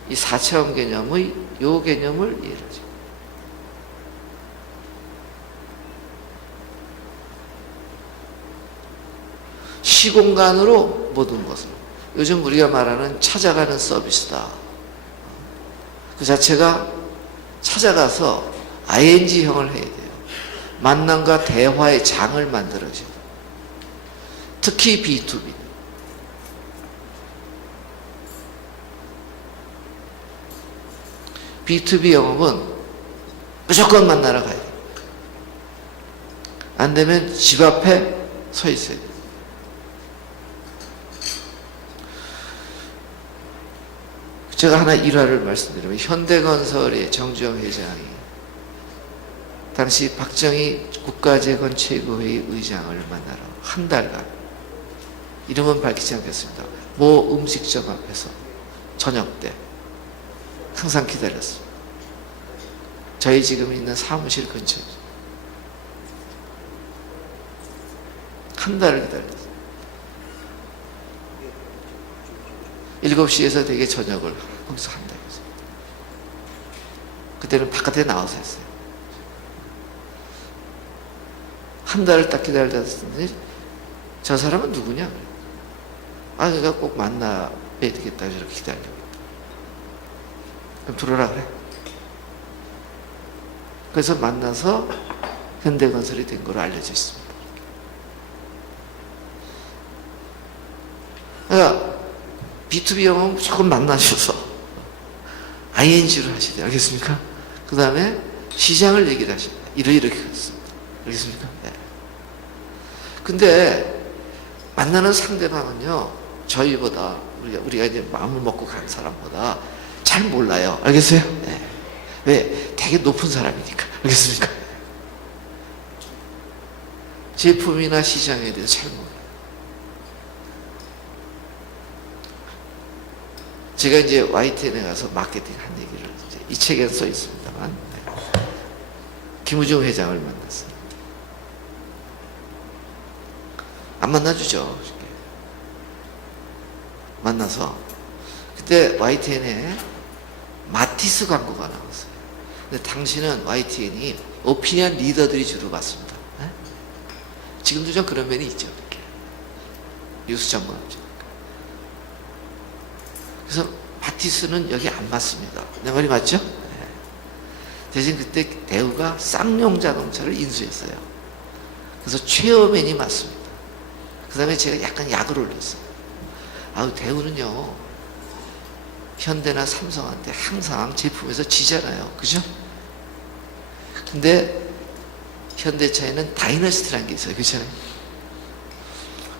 이 4차원 개념의 요 개념을 이해하죠. 시공간으로 모든 것을, 요즘 우리가 말하는 찾아가는 서비스다. 그 자체가 찾아가서 ing형을 해야 돼요. 만남과 대화의 장을 만들어줘요. 특히 B2B. B2B 영업은 무조건 만나러 가야 돼요. 안 되면 집 앞에 서 있어야 돼요. 제가 하나 일화를 말씀드리면, 현대건설의 정주영 회장이 당시 박정희 국가재건 최고회의 의장을 만나러 한 달간, 이름은 밝히지 않겠습니다, 모 음식점 앞에서 저녁 때 항상 기다렸습니다. 저희 지금 있는 사무실 근처에 한 달을 기다렸어요. 7시에서 되게 저녁을 거기서 한다고 했어요. 그때는 바깥에 나와서 했어요. 한 달을 딱 기다렸더니 저 사람은 누구냐? 아, 내가 꼭 만나야 되겠다. 저렇게 기다리려고. 그럼 들어오라 그래. 그래서 만나서 현대건설이 된 걸로 알려져 있습니다. 그러니까 B2B 영업은 무조건 만나셔서 ING를 하셔야 돼요. 알겠습니까? 그 다음에 시장을 얘기를 하셔야 돼요. 이렇게 했습니다. 알겠습니까? 네. 근데 만나는 상대방은요, 저희보다, 우리가 이제 마음을 먹고 간 사람보다 잘 몰라요. 알겠어요? 네. 왜? 되게 높은 사람이니까. 알겠습니까? 제품이나 시장에 대해서 잘 몰라요. 제가 이제 YTN에 가서 마케팅 한 얘기를 이제 이 책에 써 있습니다만, 네. 김우중 회장을 만났어요. 안 만나주죠. 만나서 그때 YTN에 마티스 광고가 나왔어요. 근데 당시는 YTN이 오피니언 리더들이 주로 봤습니다. 네? 지금도 좀 그런 면이 있죠. 이렇게. 뉴스 전문가죠. 그래서 마티스는 여기 안 맞습니다. 내 말이 맞죠? 네. 대신 그때 대우가 쌍용 자동차를 인수했어요. 그래서 최어맨이 맞습니다. 그 다음에 제가 약간 약을 올렸어요. 아우, 대우는요, 현대나 삼성한테 항상 제품에서 지잖아요. 그죠? 근데 현대차에는 다이너스티라는 게 있어요. 그죠?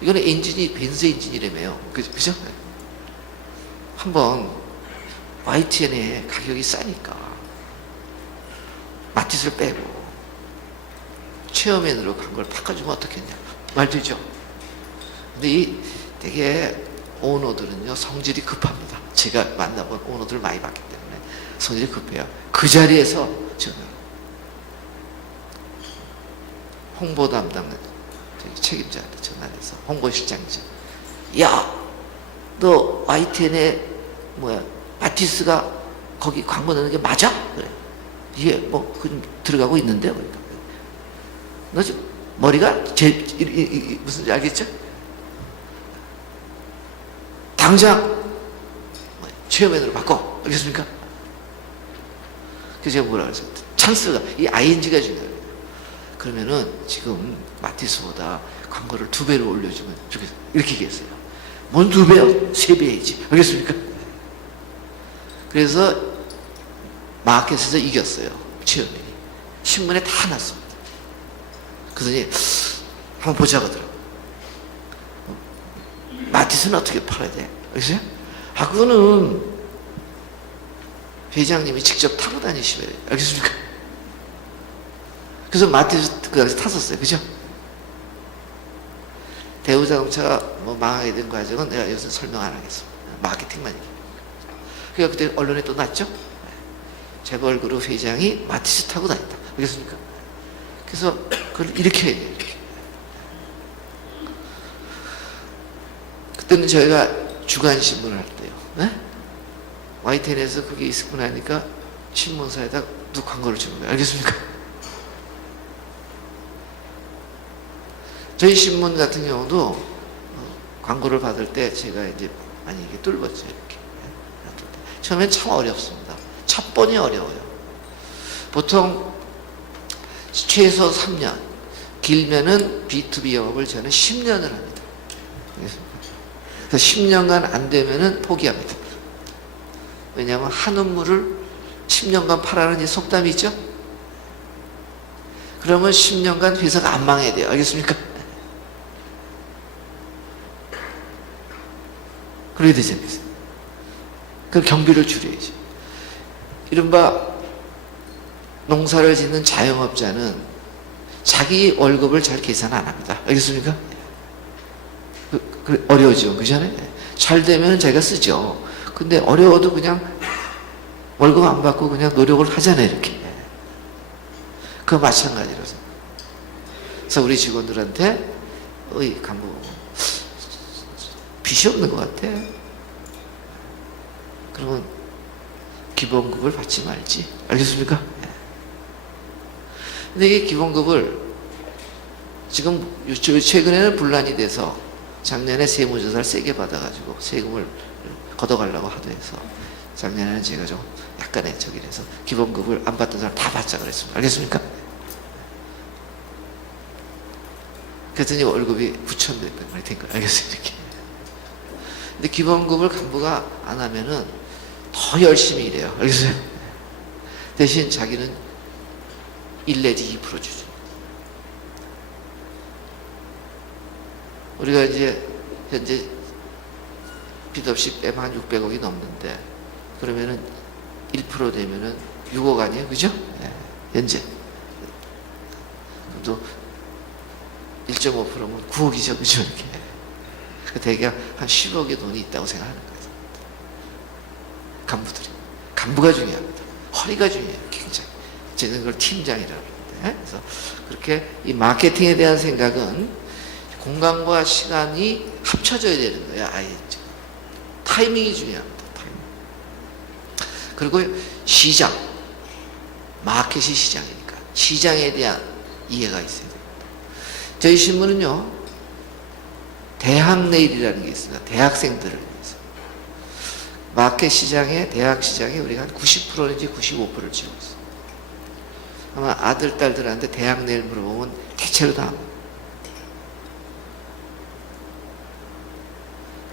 이거는 엔진이 벤츠 엔진이라며요. 그죠? 한번 YTN에 가격이 싸니까 마티스를 빼고 체어맨으로 간 걸 바꿔주면 어떻겠냐. 말 되죠? 근데 이 되게 오너들은요 성질이 급합니다. 제가 만나본 오너들을 많이 봤기 때문에 성질이 급해요. 그 자리에서 저는 홍보 담당 책임자한테 전화를 해서 홍보실장이죠. 야, 너 YTN에 마티스가 거기 광고 넣는 게 맞아? 그래. 이게 들어가고 있는데. 그러니까. 너 지금 머리가 무슨지 알겠죠? 당장 체험맨으로 바꿔. 알겠습니까? 그래서 제가 뭐라 그랬어요? 찬스가, 이 ING가 중요해요. 그러면은 지금 마티스보다 광고를 2배로 올려주면 좋겠어요. 이렇게 얘기했어요. 뭔 2배요? 3배 해야지. 알겠습니까? 그래서 마켓에서 이겼어요. 체험맨이. 신문에 다 났습니다. 그러더니 한번 보자고 하더라고요. 마티스는 어떻게 팔아야 돼? 알겠어요? 그거는 회장님이 직접 타고 다니시면 돼요. 알겠습니까? 그래서 마티스 그 당시 탔었어요. 그죠? 대우자동차가 망하게 된 과정은 내가 여기서 설명 안 하겠습니다. 마케팅만 얘기합니다. 그러니까 그때 언론에 또 났죠? 재벌그룹 회장이 마티스 타고 다녔다. 알겠습니까? 그래서 그걸 이렇게 해야 돼요. 이렇게. 그때는 저희가 주간신문을 할 때요. 네? YTN에서 그게 있고 나니까 신문사에다 누 광고를 주는 거예요. 알겠습니까? 저희 신문 같은 경우도 광고를 받을 때 제가 이제 많이 이게 뚫었죠. 이렇게. 처음엔 참 어렵습니다. 첫 번이 어려워요. 보통 최소 3년, 길면은 B2B 영업을 저는 10년을 합니다. 그래서 10년간 안 되면은 포기합니다. 왜냐하면 한우물을 10년간 팔아는 이 속담이 있죠? 그러면 10년간 회사가 안 망해야 돼요. 알겠습니까? 그래야 되지 않겠어요? 그 경비를 줄여야지. 이른바 농사를 짓는 자영업자는 자기 월급을 잘 계산 안 합니다. 알겠습니까? 어려워지죠. 그잖아요? 잘 되면 자기가 쓰죠. 근데 어려워도 그냥 월급 안 받고 그냥 노력을 하잖아요. 이렇게. 그거 마찬가지로서. 그래서 우리 직원들한테 간부 빚이 없는 것 같아. 그러면 기본급을 받지 말지. 알겠습니까? 근데 이게 기본급을 지금 최근에는 분란이 돼서 작년에 세무조사를 세게 받아가지고 세금을 걷어가려고 하도 해서 작년에는 제가 좀 약간의 저기라서 기본급을 안 받던 사람 다 받자 그랬습니다. 알겠습니까? 그랬더니 월급이 9,100원이 된 거예요. 알겠습니까? 근데 기본급을 간부가 안 하면은 더 열심히 일해요. 알겠어요? 대신 자기는 1 내지 2% 주죠. 우리가 이제 현재 빚없이 빼면 한 600억이 넘는데 그러면은 1% 되면은 6억 아니에요? 그죠? 네. 현재. 또 1.5%면 9억이죠. 그죠? 이렇게. 대개 한 10억의 돈이 있다고 생각하는 거예요. 간부들이. 간부가 중요합니다. 허리가 중요해요. 굉장히. 저는 그걸 팀장이라고 하는데. 그래서 그렇게 이 마케팅에 대한 생각은 공간과 시간이 합쳐져야 되는 거예요. 아예. 타이밍이 중요합니다. 타이밍. 그리고 시장. 마켓이 시장이니까. 시장에 대한 이해가 있어야 됩니다. 저희 신문은요. 대학내일이라는 게 있습니다. 대학생들을 위해서. 마켓 시장에, 대학 시장에 우리가 한 90%인지 95%를 쥐고 있어요. 아마 아들, 딸들한테 대학내일 물어보면 대체로 다 합니다.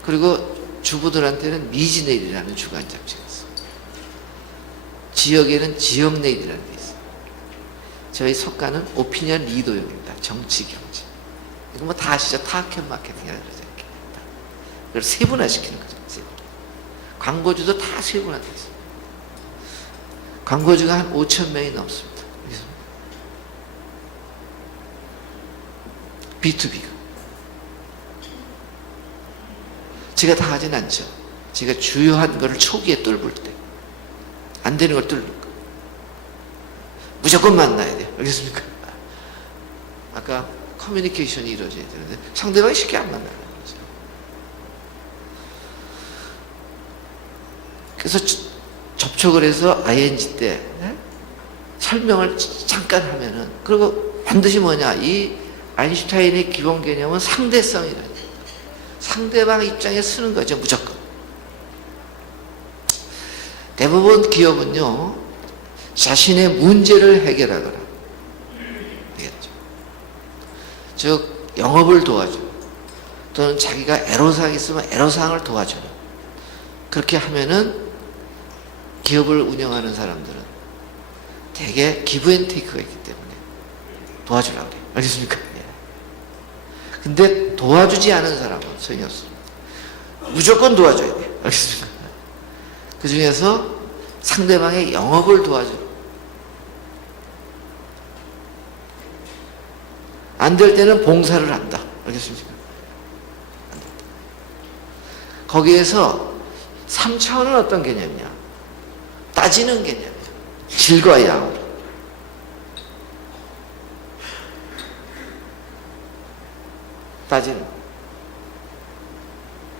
그리고 주부들한테는 미지내일이라는 주간 잡지가 있어요. 지역에는 지역내일이라는 게 있어요. 저희 석가는 오피니언 리더용입니다. 정치, 경제. 이거 뭐 다 아시죠? 타켓 마케팅이라고 그러죠. 이렇게. 그걸 세분화시키는 거죠. 세분화. 광고주도 다 세분화되어 있어요. 광고주가 한 5,000명이 넘습니다. B2B가. 제가 다 하진 않죠. 제가 주요한 거를 초기에 뚫을 때, 안 되는 걸 뚫는 거. 무조건 만나야 돼요. 알겠습니까? 아까 커뮤니케이션이 이루어져야 되는데 상대방이 쉽게 안 만나는 거죠. 그래서 접촉을 해서 ing 때 설명을 잠깐 하면은, 그리고 반드시 뭐냐, 이 아인슈타인의 기본 개념은 상대성이라는, 상대방 입장에 쓰는 거죠. 무조건. 대부분 기업은요, 자신의 문제를 해결하거나, 되겠죠. 즉 영업을 도와줘, 또는 자기가 애로사항이 있으면 애로사항을 도와줘요. 그렇게 하면은 기업을 운영하는 사람들은 되게 기브앤테이크가 있기 때문에 도와주려고 그래요. 알겠습니까? 예. 근데 도와주지 않은 사람은 소용이 없습니다. 무조건 도와줘야 돼요. 알겠습니까? 그 중에서 상대방의 영업을 도와줘. 안 될 때는 봉사를 한다. 알겠습니까? 거기에서 3차원은 어떤 개념이냐? 따지는 개념이에요. 질과 양으로. 따지는.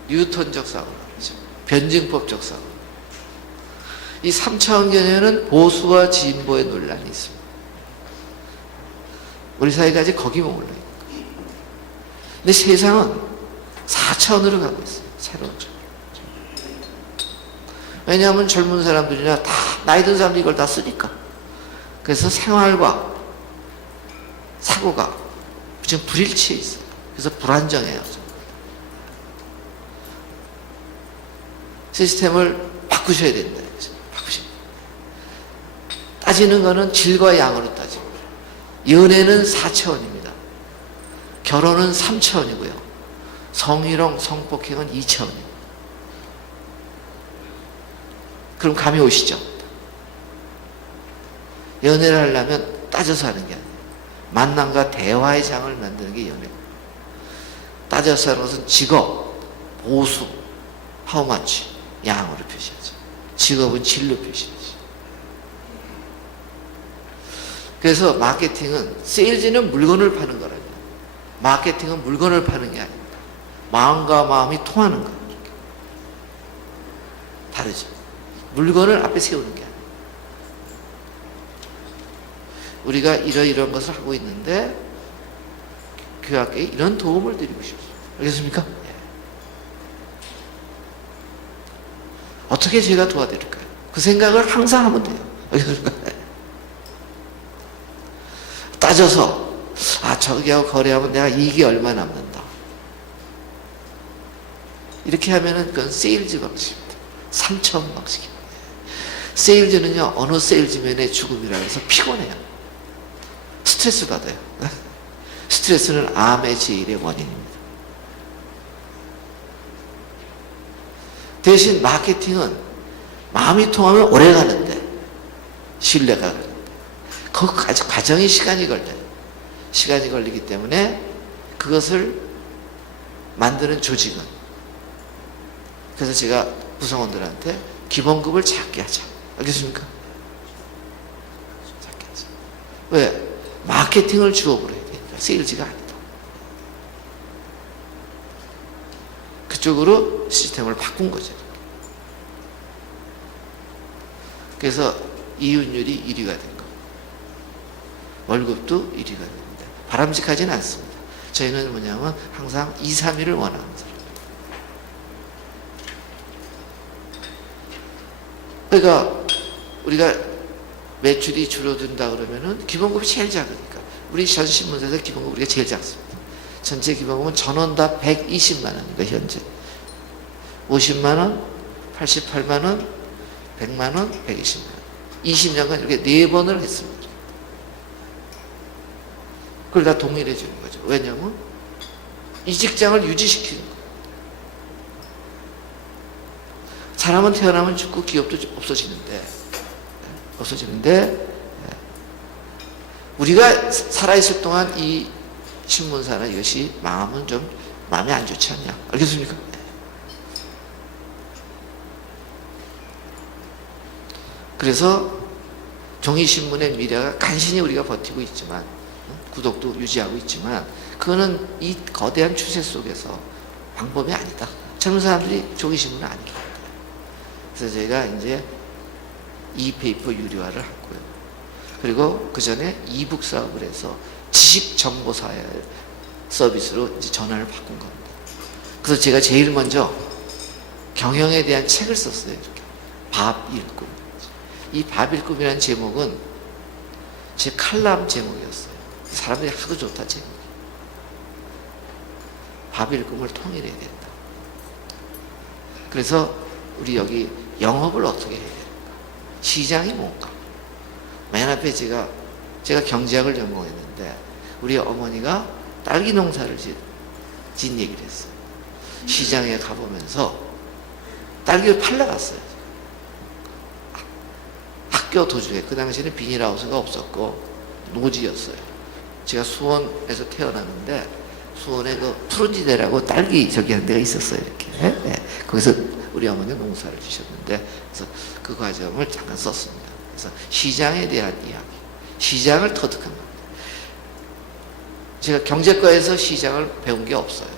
뉴턴적 사고라고 하죠. 변증법적 사고. 이 3차원 개념에는 보수와 진보의 논란이 있습니다. 우리 사회가 아직 거기만 올라있는 거예요. 근데 세상은 4차원으로 가고 있어요. 새로운 점. 왜냐하면 젊은 사람들이나 다 나이 든 사람들이 이걸 다 쓰니까. 그래서 생활과 사고가 지금 불일치해 있어요. 그래서 불안정해요. 시스템을 바꾸셔야 된다. 바꾸셔야 돼요. 따지는 거는 질과 양으로 따집니다. 연애는 4차원입니다. 결혼은 3차원이고요. 성희롱, 성폭행은 2차원입니다. 그럼 감이 오시죠? 연애를 하려면 따져서 하는 게 아니에요. 만남과 대화의 장을 만드는 게 연애고, 따져서 하는 것은 직업, 보수, how much, 양으로 표시하죠. 직업은 질로 표시하죠. 그래서 마케팅은, 세일즈는 물건을 파는 거라요. 마케팅은 물건을 파는 게 아닙니다. 마음과 마음이 통하는 거예요. 다르죠. 물건을 앞에 세우는 게 아니에요. 우리가 이러이러한 것을 하고 있는데 교학계에 이런 도움을 드리고 싶습니다. 알겠습니까? 예. 어떻게 제가 도와드릴까요? 그 생각을 항상 하면 돼요. 알겠습니까? 따져서, 아, 저기하고 거래하면 내가 이익이 얼마 남는다. 이렇게 하면은 그건 세일즈 방식입니다. 3차원 방식입니다. 세일즈는요, 어느 세일즈맨의 죽음이라 해서 피곤해요. 스트레스 받아요. 스트레스는 암의 제일의 원인입니다. 대신 마케팅은 마음이 통하면 오래 가는데, 신뢰가 가는데, 그것까지 과정이 시간이 걸려요. 시간이 걸리기 때문에 그것을 만드는 조직은, 그래서 제가 구성원들한테 기본급을 작게 하자. 알겠습니까? 작게 하자. 왜? 마케팅을 주업으로 해야 되니까. 세일즈가 아니다. 그쪽으로 시스템을 바꾼 거죠. 그래서 이윤율이 1위가 된 거. 월급도 1위가 되는데 바람직하지는 않습니다. 저희는 뭐냐면 항상 2, 3위를 원하는 사람. 그러니까 우리가 매출이 줄어든다 그러면은 기본급이 제일 작으니까. 우리 전 신문사에서 기본급 우리가 제일 작습니다. 전체 기본급은 전원 다 120만 원입니다. 현재 50만 원, 88만 원, 100만 원, 120만 원. 20년간 이렇게 4번을 했습니다. 그걸 다 동일해 주는 거죠. 왜냐하면 이 직장을 유지시키는 거예요. 사람은 태어나면 죽고 기업도 없어지는데 우리가 살아있을 동안 이 신문사나 이것이 망하면 좀 마음이 안 좋지 않냐. 알겠습니까? 그래서 종이신문의 미래가 간신히 우리가 버티고 있지만, 구독도 유지하고 있지만, 그거는 이 거대한 추세 속에서 방법이 아니다. 젊은 사람들이 종이신문은 아니다. 그래서 저희가 이제 이페이퍼 유료화를 했고요. 그리고 그 전에 이북 사업을 해서 지식 정보 사회 서비스로 이제 전환을 바꾼 겁니다. 그래서 제가 제일 먼저 경영에 대한 책을 썼어요. 이렇게 밥 일꿈. 이 밥 일꿈이라는 제목은 제 칼럼 제목이었어요. 사람들이 하도 좋다 제목이. 밥 일꿈을 통일해야 된다. 그래서 우리 여기 영업을 어떻게 해야 될까? 시장이 뭔가? 맨 앞에 제가 경제학을 전공했는데 우리 어머니가 딸기 농사를 짓 얘기를 했어요. 시장에 가보면서 딸기를 팔러 갔어요. 학교 도중에, 그 당시에는 비닐하우스가 없었고 노지였어요. 제가 수원에서 태어났는데 수원에 그 푸른지대라고 딸기 저기 하는 데가 있었어요. 이렇게. 네. 거기서 우리 어머니가 농사를 지셨는데, 그래서 그 과정을 잠깐 썼습니다. 그래서 시장에 대한 이야기, 시장을 터득한 겁니다. 제가 경제과에서 시장을 배운 게 없어요.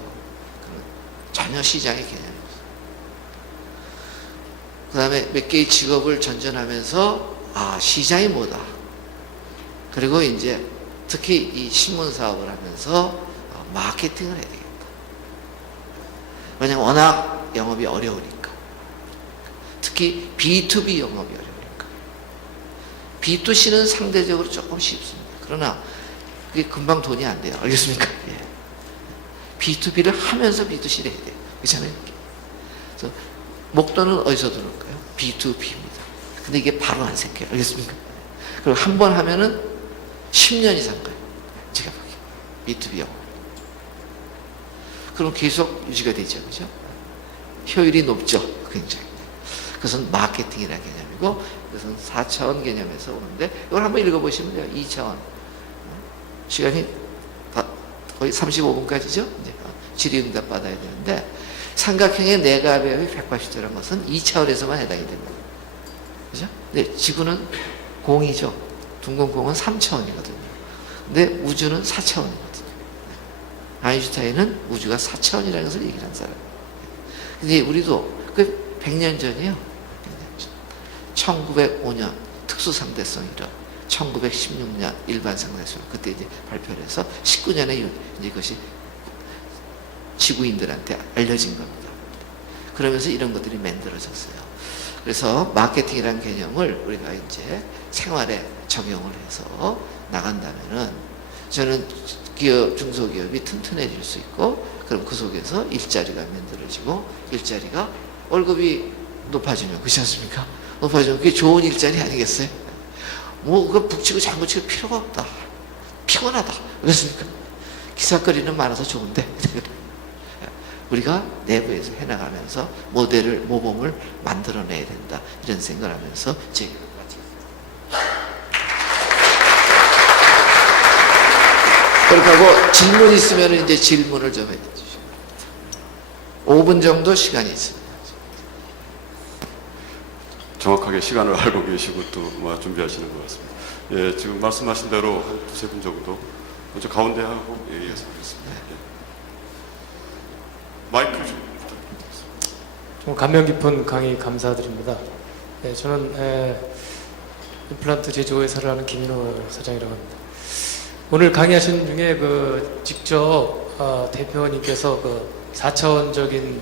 전혀 시장의 개념이 없어요. 그 다음에 몇 개의 직업을 전전하면서 시장이 뭐다. 그리고 이제 특히 이 신문 사업을 하면서 마케팅을 해야 되겠다. 왜냐하면 워낙 영업이 어려우니까. 특히 B2B 영업이 어려우니까. B2C는 상대적으로 조금 쉽습니다. 그러나 그게 금방 돈이 안 돼요. 알겠습니까? 예. B2B를 하면서 B2C를 해야 돼요. 그렇잖아요? 그래서 목돈은 어디서 들어올까요? B2B입니다. 근데 이게 바로 안 생겨요. 알겠습니까? 그리고 한 번 하면은 10년 이상 가요. 제가 보기에. B2B 영업. 그럼 계속 유지가 되죠. 그죠? 효율이 높죠. 굉장히. 그것은 마케팅이라는 개념이고, 그것은 4차원 개념에서 오는데, 이걸 한번 읽어보시면 돼요. 2차원. 시간이 거의 35분까지죠? 이제 질의응답 받아야 되는데, 삼각형의 내각압의 180도라는 것은 2차원에서만 해당이 됩니다. 그죠? 근데 지구는 공이죠. 둥근 공은 3차원이거든요. 근데 우주는 4차원이거든요. 아인슈타인은 우주가 4차원이라는 것을 얘기를 한 사람이에요. 근데 우리도 그 100년 전이에요. 1905년 특수상대성 이론, 1916년 일반상대성, 그때 이제 발표를 해서 19년에 이제 그것이 지구인들한테 알려진 겁니다. 그러면서 이런 것들이 만들어졌어요. 그래서 마케팅이라는 개념을 우리가 이제 생활에 적용을 해서 나간다면은 저는 기업, 중소기업이 튼튼해질 수 있고, 그럼 그 속에서 일자리가 만들어지고, 일자리가 월급이 높아지면, 그렇지 않습니까? 높아지면 그게 좋은 일자리 아니겠어요? 뭐, 그거 북치고 장구칠 필요가 없다. 피곤하다. 그렇습니까? 기사거리는 많아서 좋은데. 우리가 내부에서 해나가면서 모범을 만들어내야 된다. 이런 생각을 하면서 제 얘기를 마치겠습니다. 그렇게 하고 질문 있으면 이제 질문을 좀 해주시면 5분 정도 시간이 있습니다. 정확하게 시간을 알고 계시고 또 준비하시는 것 같습니다. 예, 지금 말씀하신 대로 한 두세 분 정도 먼저 가운데 하고 이어서 하겠습니다. 예. 마이크 좀 부탁드리겠습니다. 좀 감명 깊은 강의 감사드립니다. 네, 저는 임플란트 제조회사를 하는 김인호 사장이라고 합니다. 오늘 강의하신 중에 직접 대표님께서 4차원적인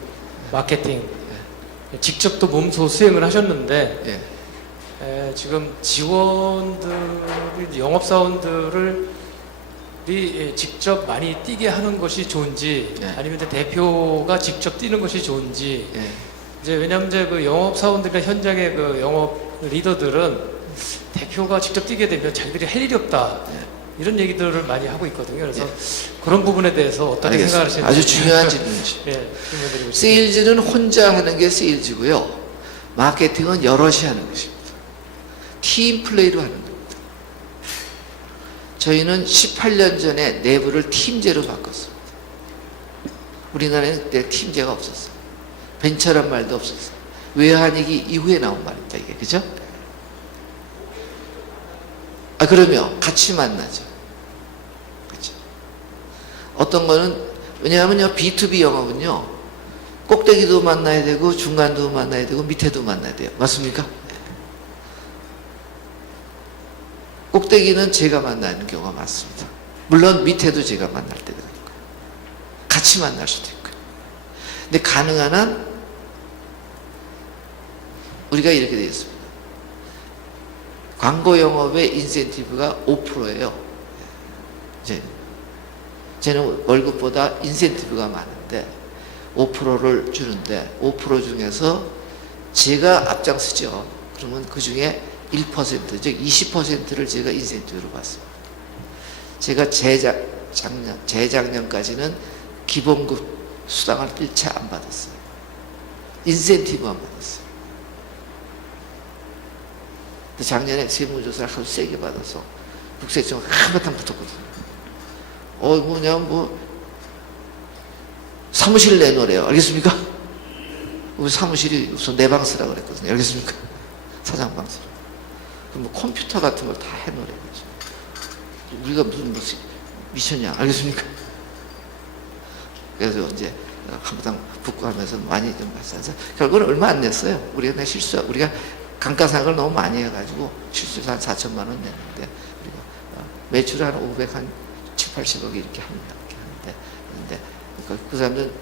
마케팅 직접 또 몸소 수행을 하셨는데 지금 직원들, 영업사원들을 직접 많이 뛰게 하는 것이 좋은지 아니면 이제 대표가 직접 뛰는 것이 좋은지 이제 왜냐하면 이제 영업사원들이나 현장의 영업 리더들은 대표가 직접 뛰게 되면 자기들이 할 일이 없다. 이런 얘기들을 많이 하고 있거든요. 그래서 그런 부분에 대해서 어떻게 생각하시는지. 아주 중요한 질문이죠. 세일즈는 혼자 하는 게 세일즈고요. 마케팅은 여럿이 하는 것입니다. 팀 플레이로 하는 겁니다. 저희는 18년 전에 내부를 팀제로 바꿨습니다. 우리나라에는 그때 팀제가 없었어요. 벤처란 말도 없었어요. 외환위기 이후에 나온 말입니다. 이게. 그죠? 그러면 같이 만나죠. 그렇죠. 어떤 거는, 왜냐하면요, B2B 영업은요, 꼭대기도 만나야 되고, 중간도 만나야 되고, 밑에도 만나야 돼요. 맞습니까? 꼭대기는 제가 만나는 경우가 많습니다. 물론 밑에도 제가 만날 때가 있고, 같이 만날 수도 있고요. 근데 가능한 한, 우리가 이렇게 되어 있습니다. 광고 영업의 인센티브가 5%예요. 쟤는 월급보다 인센티브가 많은데 5%를 주는데 5% 중에서 제가 앞장서죠. 그러면 그 중에 1%, 즉 20%를 제가 인센티브로 받습니다. 제가 재작년까지는 기본급 수당을 일체 안 받았어요. 인센티브만 받았어요. 근데 작년에 세무조사를 아주 세게 받아서 국세청 한바탕 붙었거든요. 사무실 내놓으래요. 알겠습니까? 우리 사무실이 우선 내 방 쓰라고 그랬거든요. 알겠습니까? 사장 방 쓰라고. 그럼 뭐 컴퓨터 같은 걸 다 해놓으래요. 우리가 무슨 미쳤냐. 알겠습니까? 그래서 이제 한바탕 붙고 하면서 많이 좀 맞서서 결국은 얼마 안 냈어요. 우리가 감가상각을 너무 많이 해가지고 실수로 한 4천만 원 냈는데 우리가 매출 한 500, 한 7, 80억 이렇게 합니다. 근데 그 사람들은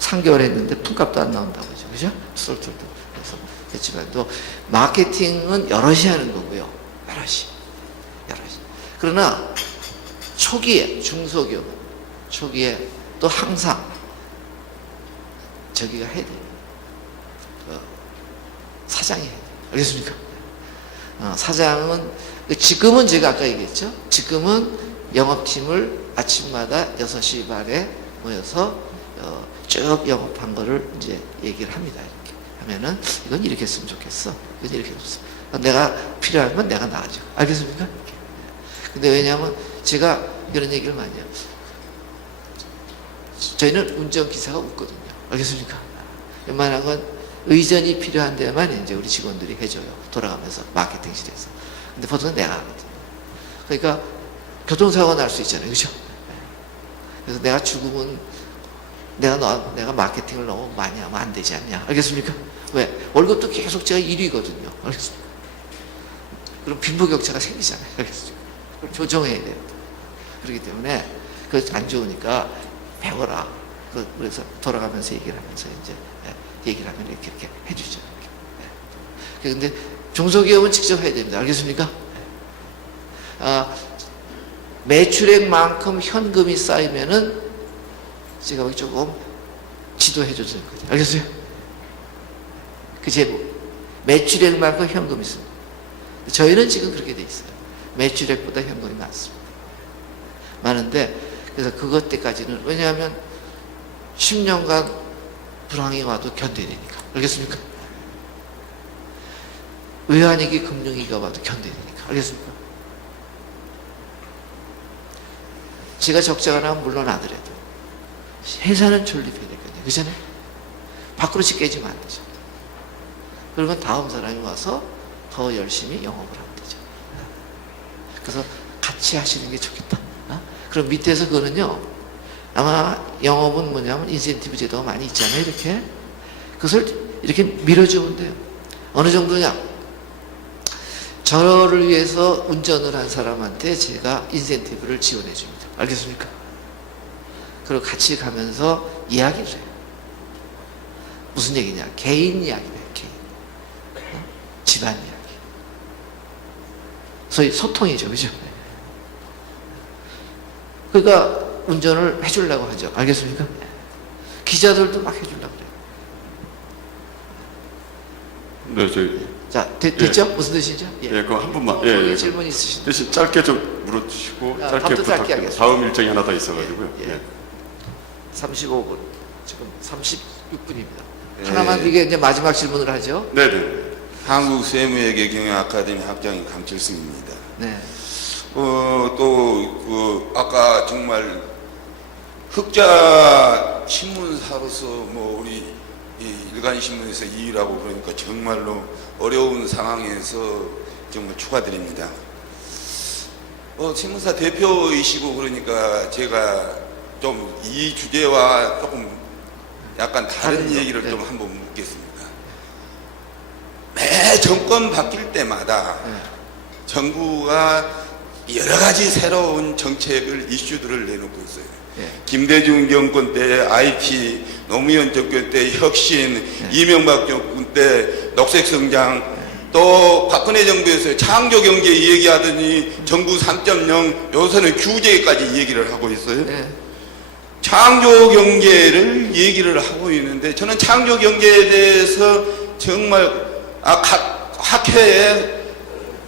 3개월 했는데 품값도 안 나온다고 그죠? 그죠? 솔트도. 그래서 했지만 또 마케팅은 여럿이 하는 거고요. 여럿이. 그러나 초기에, 중소기업, 초기에 또 항상 저기가 해야 돼요. 사장이 해야 돼요. 알겠습니까? 사장은, 지금은 제가 아까 얘기했죠? 지금은 영업팀을 아침마다 6시 반에 모여서 쭉 영업한 거를 이제 얘기를 합니다. 이렇게 하면은 이건 이렇게 했으면 좋겠어. 이건 이렇게 했으면. 내가 필요한 건 내가 나가죠. 알겠습니까? 근데 왜냐하면 제가 이런 얘기를 많이 해요. 저희는 운전기사가 없거든요. 알겠습니까? 웬만한 건 의전이 필요한 데만 이제 우리 직원들이 해줘요. 돌아가면서 마케팅실에서. 근데 보통은 내가 하거든요. 그러니까 교통사고가 날 수 있잖아요. 그죠? 그래서 내가 죽으면 내가 마케팅을 너무 많이 하면 안 되지 않냐. 알겠습니까? 왜? 월급도 계속 제가 1위거든요. 알겠습니까? 그럼 빈부격차가 생기잖아요. 알겠습니까? 그럼 조정해야 돼요. 그렇기 때문에 그거 안 좋으니까 배워라. 그래서 돌아가면서 얘기를 하면서 이제 얘기를 하면 이렇게 해주죠. 그런데 중소기업은 직접 해야 됩니다. 알겠습니까? 매출액만큼 현금이 쌓이면은 제가 조금 지도해 줬어요. 알겠어요? 그 제목. 매출액만큼 현금이 있습니다. 저희는 지금 그렇게 돼 있어요. 매출액보다 현금이 많습니다. 많은데, 그래서 그것 때까지는, 왜냐하면 10년간 불황이 와도 견뎌야 되니까. 알겠습니까? 외환위기, 금융위기가 와도 견뎌야 되니까. 알겠습니까? 제가 적자가 나면 물러나더라도 회사는 존립해야 되거든요. 그잖아요? 밖으로 깨지면 안 되죠. 그러면 다음 사람이 와서 더 열심히 영업을 하면 되죠. 그래서 같이 하시는 게 좋겠다. 그럼 밑에서 그거는요, 아마 영업은 뭐냐면 인센티브 제도가 많이 있잖아요. 이렇게. 그것을 이렇게 밀어주면 돼요. 어느 정도냐? 저를 위해서 운전을 한 사람한테 제가 인센티브를 지원해 줍니다. 알겠습니까? 그리고 같이 가면서 이야기를 해요. 무슨 얘기냐? 개인 이야기예요. 개인. 집안 이야기. 소위 소통이죠. 그죠? 그러니까 운전을 해주려고 하죠. 알겠습니까? 기자들도 막 해주려고 그래요. 네, 저희. 자, 됐죠? 무슨 뜻이죠? 예, 그거 한 분만. 질문 있으신가요? 대신 짧게 좀 물어주시고, 짧게 답도 짧게 부탁드립니다. 하겠습니다. 다음 일정이 하나 더 있어가지고요. 예. 35분. 지금 36분입니다. 네. 하나만 이게 이제 마지막 질문을 하죠. 네네. 한국세무회계 경영 아카데미 학장 강철승입니다. 네. 아까 정말 흑자 신문사로서 뭐 우리 이 일간신문에서 일하고 그러니까 정말로 어려운 상황에서 정말 축하드립니다. 신문사 대표이시고 그러니까 제가 좀 이 주제와 조금 약간 다른 다른 얘기를 네. 좀 한번 묻겠습니다. 매 정권 바뀔 때마다 네. 정부가 여러 가지 새로운 정책을 이슈들을 내놓고 있어요. 예. 김대중 정권 때 IT, 노무현 정권 때 혁신, 이명박 정권 때 녹색 성장, 또 박근혜 정부에서 창조 경제 얘기하더니 정부 3.0, 요새는 규제까지 얘기를 하고 있어요. 예. 창조 경제를 얘기를 하고 있는데 저는 창조 경제에 대해서 정말 각 학회에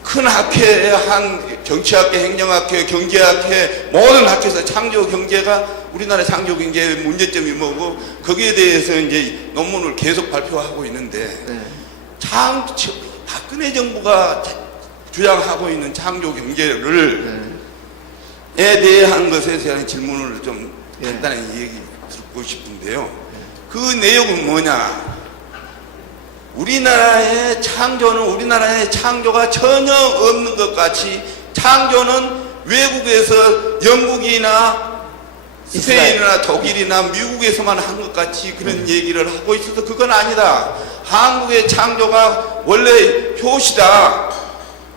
큰 학회에 한 정치학회, 행정학회, 경제학회 모든 학회에서 창조 경제가 우리나라 창조 경제의 문제점이 뭐고 거기에 대해서 이제 논문을 계속 발표하고 있는데 네. 박근혜 정부가 주장하고 있는 창조 경제를 에 대한 것에 대한 질문을 좀 예. 간단히 얘기 듣고 싶은데요. 그 내용은 뭐냐? 우리나라의 창조가 전혀 없는 것 같이 창조는 외국에서 영국이나 스페인이나 독일이나 미국에서만 한 것 같이 그런 얘기를 하고 있어서 그건 아니다. 한국의 창조가 원래 효시다.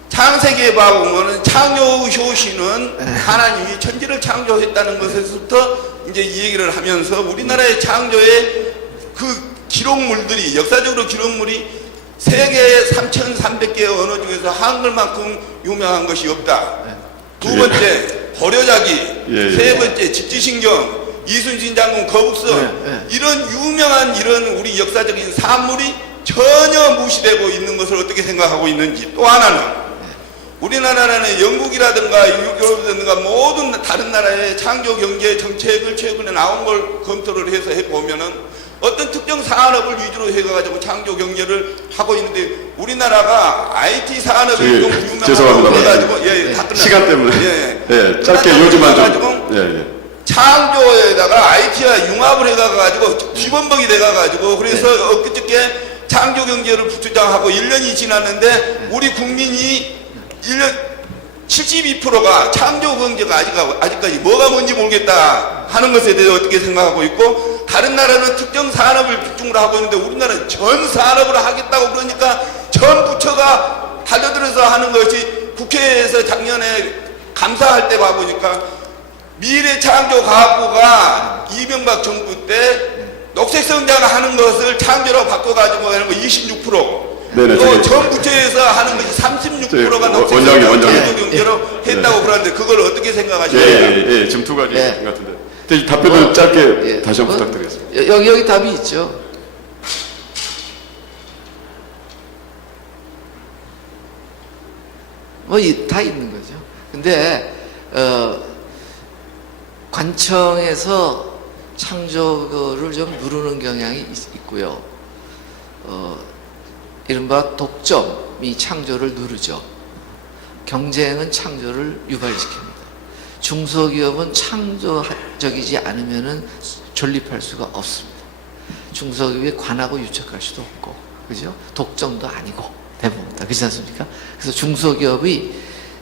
창세기에 봐보면 창조 효시는 하나님이 천지를 창조했다는 것에서부터 이제 이 얘기를 하면서 우리나라의 창조의 그 기록물들이 역사적으로 기록물이 세계 3,300개의 언어 중에서 한글만큼 유명한 것이 없다. 두 번째 보려자기, 예. 세 번째 집지신경, 이순신 장군 거북선 이런 유명한 이런 우리 역사적인 산물이 전혀 무시되고 있는 것을 어떻게 생각하고 있는지. 또 하나는 우리나라는 영국이라든가 유럽이라든가 모든 다른 나라의 창조 경제 정책을 최근에 나온 걸 검토를 해서 해보면은 어떤 특정 산업을 위주로 해가지고 창조 경제를 하고 있는데 우리나라가 IT 산업이 저기, 좀 유명하다고 죄송합니다. 해가지고 다 끝났어요. 시간 때문에. 예. 짧게 끝났다고 요지만 해가지고 좀. 예, 예. 창조에다가 IT와 융합을 해가지고 뒤범벅이 돼가지고 그래서 엊그저께 창조 경제를 주장하고 1년이 지났는데 우리 국민이 1년 72%가 창조 경제가 아직까지 뭐가 뭔지 모르겠다 하는 것에 대해서 어떻게 생각하고 있고 다른 나라는 특정 산업을 집중으로 하고 있는데 우리나라는 전 산업을 하겠다고 그러니까 전 부처가 달려들어서 하는 것이 국회에서 작년에 감사할 때 봐보니까 미래창조과학부가 이명박 정부 때 녹색성장 하는 것을 창조로 바꿔가지고 하는 거 26%. 네네, 또 저기- 전 부처에서 하는 것이 36%가 저기 녹색성장 원장님. 창조 경제로 했다고 그러는데 그걸 어떻게 생각하십니까? 예. 지금 두 가지 예. 같은데. 근데 답변을 짧게 예. 다시 한번 뭐, 부탁드리겠습니다. 여기 답이 있죠. 다 있는 거죠. 근데 관청에서 창조를 좀 누르는 경향이 있고요. 이른바 독점이 창조를 누르죠. 경쟁은 창조를 유발시킵니다. 중소기업은 창조적이지 않으면은 존립할 수가 없습니다. 중소기업에 관하고 유착할 수도 없고, 그죠? 독점도 아니고, 대부분 다. 그렇지 않습니까? 그래서 중소기업의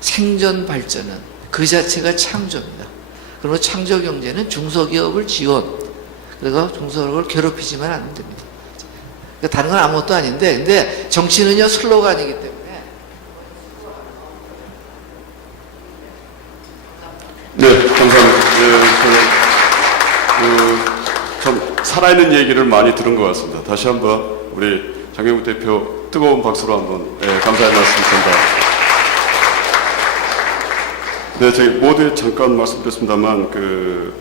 생존 발전은 그 자체가 창조입니다. 그리고 창조 경제는 중소기업을 지원, 그리고 중소기업을 괴롭히지만 않으면 됩니다. 그러니까 다른 건 아무것도 아닌데, 근데 정치는요, 슬로건이기 때문에. 네, 감사합니다. 좀 살아있는 얘기를 많이 들은 것 같습니다. 다시 한번 우리 장경국 대표 뜨거운 박수로 한번 감사의 말씀 드립니다. 네, 저희 모두에 잠깐 말씀드렸습니다만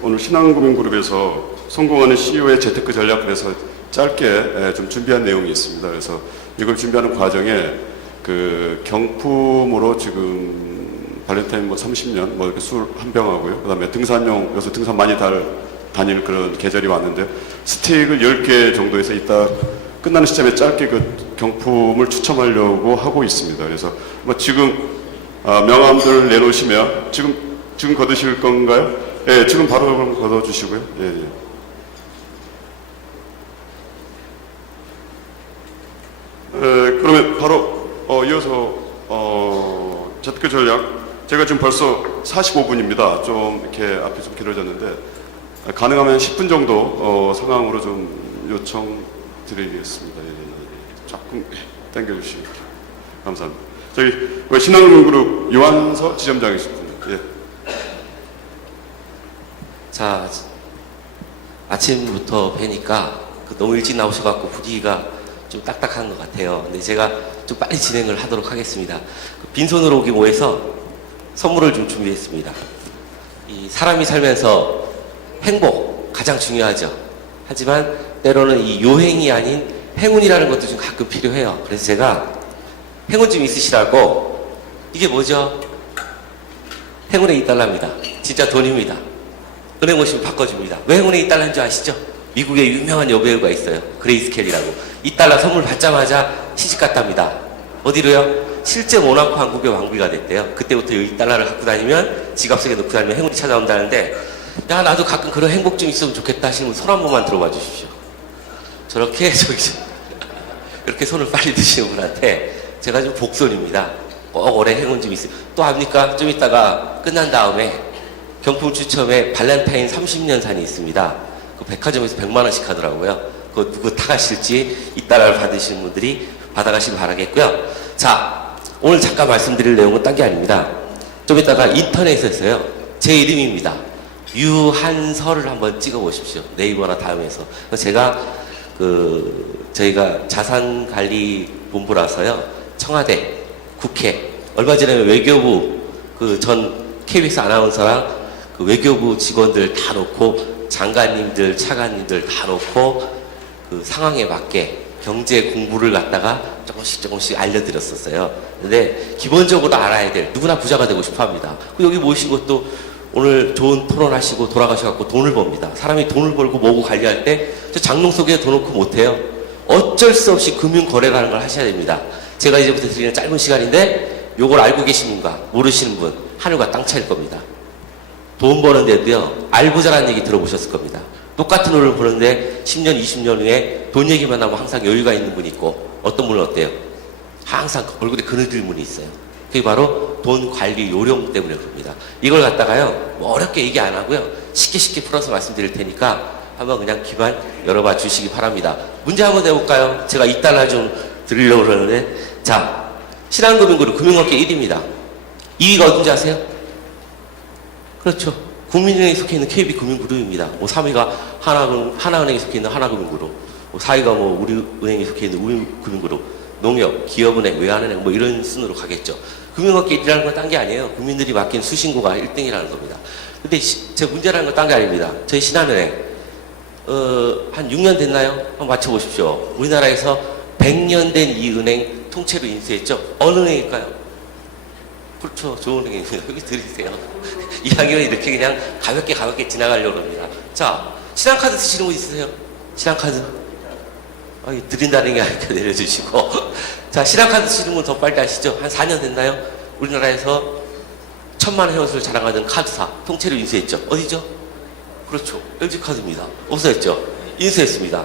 오늘 신한국민그룹에서 성공하는 CEO의 재테크 전략 그래서 짧게 좀 준비한 내용이 있습니다. 그래서 이걸 준비하는 과정에 경품으로 지금 발렌타인 30년 이렇게 술 한 병하고요. 그다음에 등산용 요새 등산 많이 다닐 그런 계절이 왔는데 스테이크를 10개 정도에서 이따 끝나는 시점에 짧게 경품을 추첨하려고 하고 있습니다. 그래서 지금 명함들 내놓으시면 지금 거두실 건가요? 예, 지금 바로 걷어주시고요. 예. 그러면 바로 이어서 재테크 전략 제가 지금 벌써 45분입니다. 좀 이렇게 앞이 좀 길어졌는데 가능하면 10분 정도 상황으로 좀 요청드리겠습니다. 조금 당겨주시면 감사합니다. 저희 신한은행그룹 유한서 지점장이십니다. 예. 자, 아침부터 뵈니까 너무 일찍 나오셔갖고 분위기가 좀 딱딱한 것 같아요. 근데 제가 좀 빨리 진행을 하도록 하겠습니다. 빈손으로 오기 뭐해서 선물을 좀 준비했습니다. 이 사람이 살면서 행복 가장 중요하죠. 하지만 때로는 이 요행이 아닌 행운이라는 것도 좀 가끔 필요해요. 그래서 제가 행운 좀 있으시라고, 이게 뭐죠? 행운의 2달러입니다. 진짜 돈입니다. 은행 오시면 바꿔줍니다. 왜 행운의 2달러인 줄 아시죠? 미국의 유명한 여배우가 있어요. 그레이스 켈리라고. 2달러 선물 받자마자 시집 갔답니다. 어디로요? 실제 모나코 왕국의 왕비가 됐대요. 그때부터 이 2달러를 갖고 다니면, 지갑 속에 넣고 다니면 행운이 찾아온다는데, 야, 나도 가끔 그런 행복 좀 있으면 좋겠다 하시는 분 손 한 번만 들어봐 주십시오. 저렇게 이렇게 손을 빨리 드시는 분한테 제가 좀 복손입니다. 꼭 올해 행운 좀 있으면. 또 합니까? 좀 이따가 끝난 다음에 경품 추첨에 발렌타인 30년산이 있습니다. 그 백화점에서 100만 원씩 하더라고요. 그거 누구 타가실지 이따라를 받으시는 분들이 받아가시길 바라겠고요. 자, 오늘 잠깐 말씀드릴 내용은 딴 게 아닙니다. 좀 이따가 인터넷에서요, 제 이름입니다. 유한서를 한번 찍어 보십시오. 네이버나 다음에서. 제가 저희가 자산관리본부라서요, 청와대, 국회, 얼마 전에 외교부 전 KBS 아나운서랑 외교부 직원들 다 놓고, 장관님들, 차관님들 다 놓고 상황에 맞게 경제 공부를 갖다가 조금씩 알려드렸었어요. 근데 기본적으로 알아야 될, 누구나 부자가 되고 싶어 합니다. 여기 모신 것도 오늘 좋은 토론하시고 돌아가셔갖고 돈을 법니다. 사람이 돈을 벌고 뭐고 관리할 때 저 장롱 속에 돈 넣고 못해요. 어쩔 수 없이 금융거래라는 걸 하셔야 됩니다. 제가 이제부터 드리는 짧은 시간인데 요걸 알고 계신 분과 모르시는 분, 하늘과 땅 차일 겁니다. 돈 버는데도요, 알부자라는 얘기 들어보셨을 겁니다. 똑같은 돈을 버는데 10년, 20년 후에 돈 얘기만 하면 항상 여유가 있는 분이 있고, 어떤 분은 어때요? 항상 얼굴에 그늘들 분이 있어요. 그게 바로 돈 관리 요령 때문에 그럽니다. 이걸 갖다가요, 뭐 어렵게 얘기 안 하고요, 쉽게 풀어서 말씀드릴 테니까 한번 그냥 귀만 열어봐 주시기 바랍니다. 문제 한번 내볼까요? 제가 2달러 좀 드리려고 그러는데, 자, 신한금융그룹 금융업계 1위입니다. 2위가 어딘지 아세요? 그렇죠. 국민은행에 속해 있는 KB금융그룹입니다. 3위가 하나은행에 속해 있는 하나금융그룹, 4위가 우리은행에 속해 있는 우리금융그룹, 농협, 기업은행, 외환은행 이런 순으로 가겠죠. 금융업계 1위라는 건 딴 게 아니에요. 국민들이 맡긴 수신고가 1등이라는 겁니다. 근데 제 문제라는 건 딴 게 아닙니다. 저희 신한은행 한 6년 됐나요? 한번 맞춰보십시오. 우리나라에서 100년 된 이 은행 통째로 인수했죠. 어느 은행일까요? 그렇죠. 좋은 은행입니다. 여기 들으세요. 이야기는 이렇게 그냥 가볍게 지나가려고 합니다. 자, 신한카드 쓰시는 분 있으세요? 신한카드? 드린다는 게 아니니까 내려주시고. 자, 신한카드 쓰시는 분 더 빨리 아시죠? 한 4년 됐나요? 우리나라에서 1000만 회원수를 자랑하는 카드사 통째로 인수했죠. 어디죠? 그렇죠. LG카드입니다. 없어졌죠? 인수했습니다.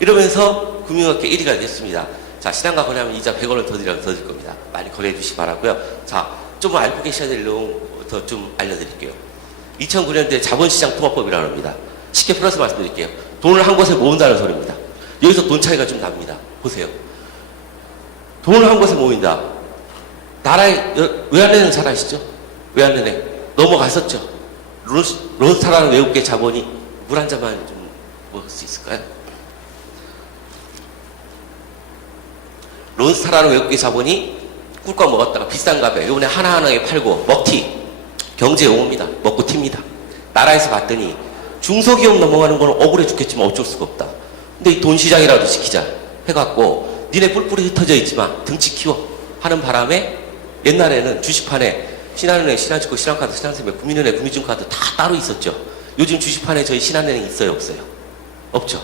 이러면서 금융업계 1위가 됐습니다. 자, 신한과 거래하면 이자 100원을 더 드리라고 더 줄 겁니다. 많이 거래해 주시기 바라고요. 자, 좀 알고 계셔야 될 내용 더 좀 알려드릴게요. 2009년도에 자본시장 통합법이라고 합니다. 쉽게 풀어서 말씀드릴게요. 돈을 한 곳에 모은다는 소리입니다. 여기서 돈 차이가 좀 납니다. 보세요. 돈을 한 곳에 모인다. 나라의 외환은행 잘 아시죠? 외환은행 넘어갔었죠. 론스타라는 외국계 자본이 물 한 잔만 좀 먹을 수 있을까요? 론스타라는 외국계 자본이 꿀꺽 먹었다가 비싼 값에 요번에 하나하나에 팔고 먹튀, 경제 용어입니다. 먹고 튑니다. 나라에서 봤더니 중소기업 넘어가는 건 억울해 죽겠지만 어쩔 수가 없다. 근데 이 돈 시장이라도 지키자 해갖고 니네 뿔뿔이 흩어져 있지만 등치 키워 하는 바람에 옛날에는 주식판에 신한은행, 신한증권, 신한카드, 신한생명, 국민은행, 국민증권카드 다 따로 있었죠. 요즘 주식판에 저희 신한은행 있어요, 없어요? 없죠.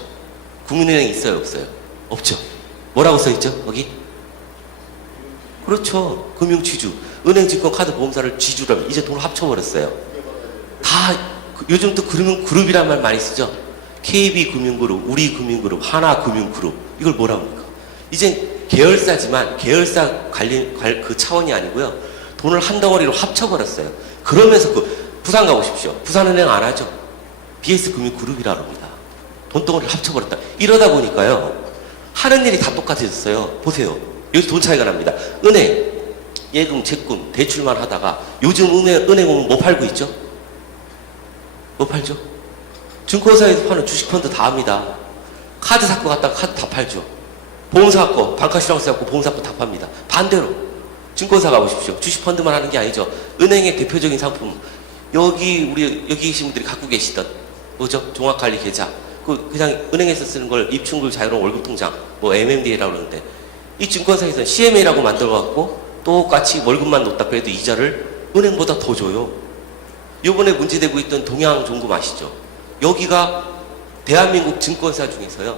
국민은행 있어요, 없어요? 없죠. 뭐라고 써있죠, 거기? 그렇죠. 금융지주. 은행, 증권, 카드, 보험사를 지주라면 이제 돈을 합쳐버렸어요. 다 요즘 또 그룹이란 말 많이 쓰죠. KB금융그룹, 우리금융그룹, 하나금융그룹. 이걸 뭐라고 합니까? 이제 계열사지만 계열사 관리 그 차원이 아니고요. 돈을 한 덩어리로 합쳐버렸어요. 그러면서 부산 가보십시오. 부산은행 안 하죠. BS금융그룹이라고 합니다. 돈덩어리를 합쳐버렸다. 이러다 보니까요. 하는 일이 다 똑같아졌어요. 보세요. 여기서 돈 차이가 납니다. 은행, 예금, 채권, 대출만 하다가 요즘 은행 오면 뭐 팔고 있죠? 뭐 팔죠? 증권사에서 파는 주식펀드 다 합니다. 카드 사고 갔다가 카드 다 팔죠. 보험사 거, 방카시랑스 갖고 보험사 거 다 팝니다. 반대로 증권사 가보십시오. 주식펀드만 하는 게 아니죠. 은행의 대표적인 상품, 여기 계신 분들이 갖고 계시던 뭐죠? 종합관리 계좌. 그냥 은행에서 쓰는 걸 입출금 자유로운 월급통장, 뭐 MMDA라고 그러는데, 이 증권사에서는 CMA라고 만들어갖고 똑같이 월급만 놓다 빼도 이자를 은행보다 더 줘요. 요번에 문제되고 있던 동양종금 아시죠? 여기가 대한민국 증권사 중에서요,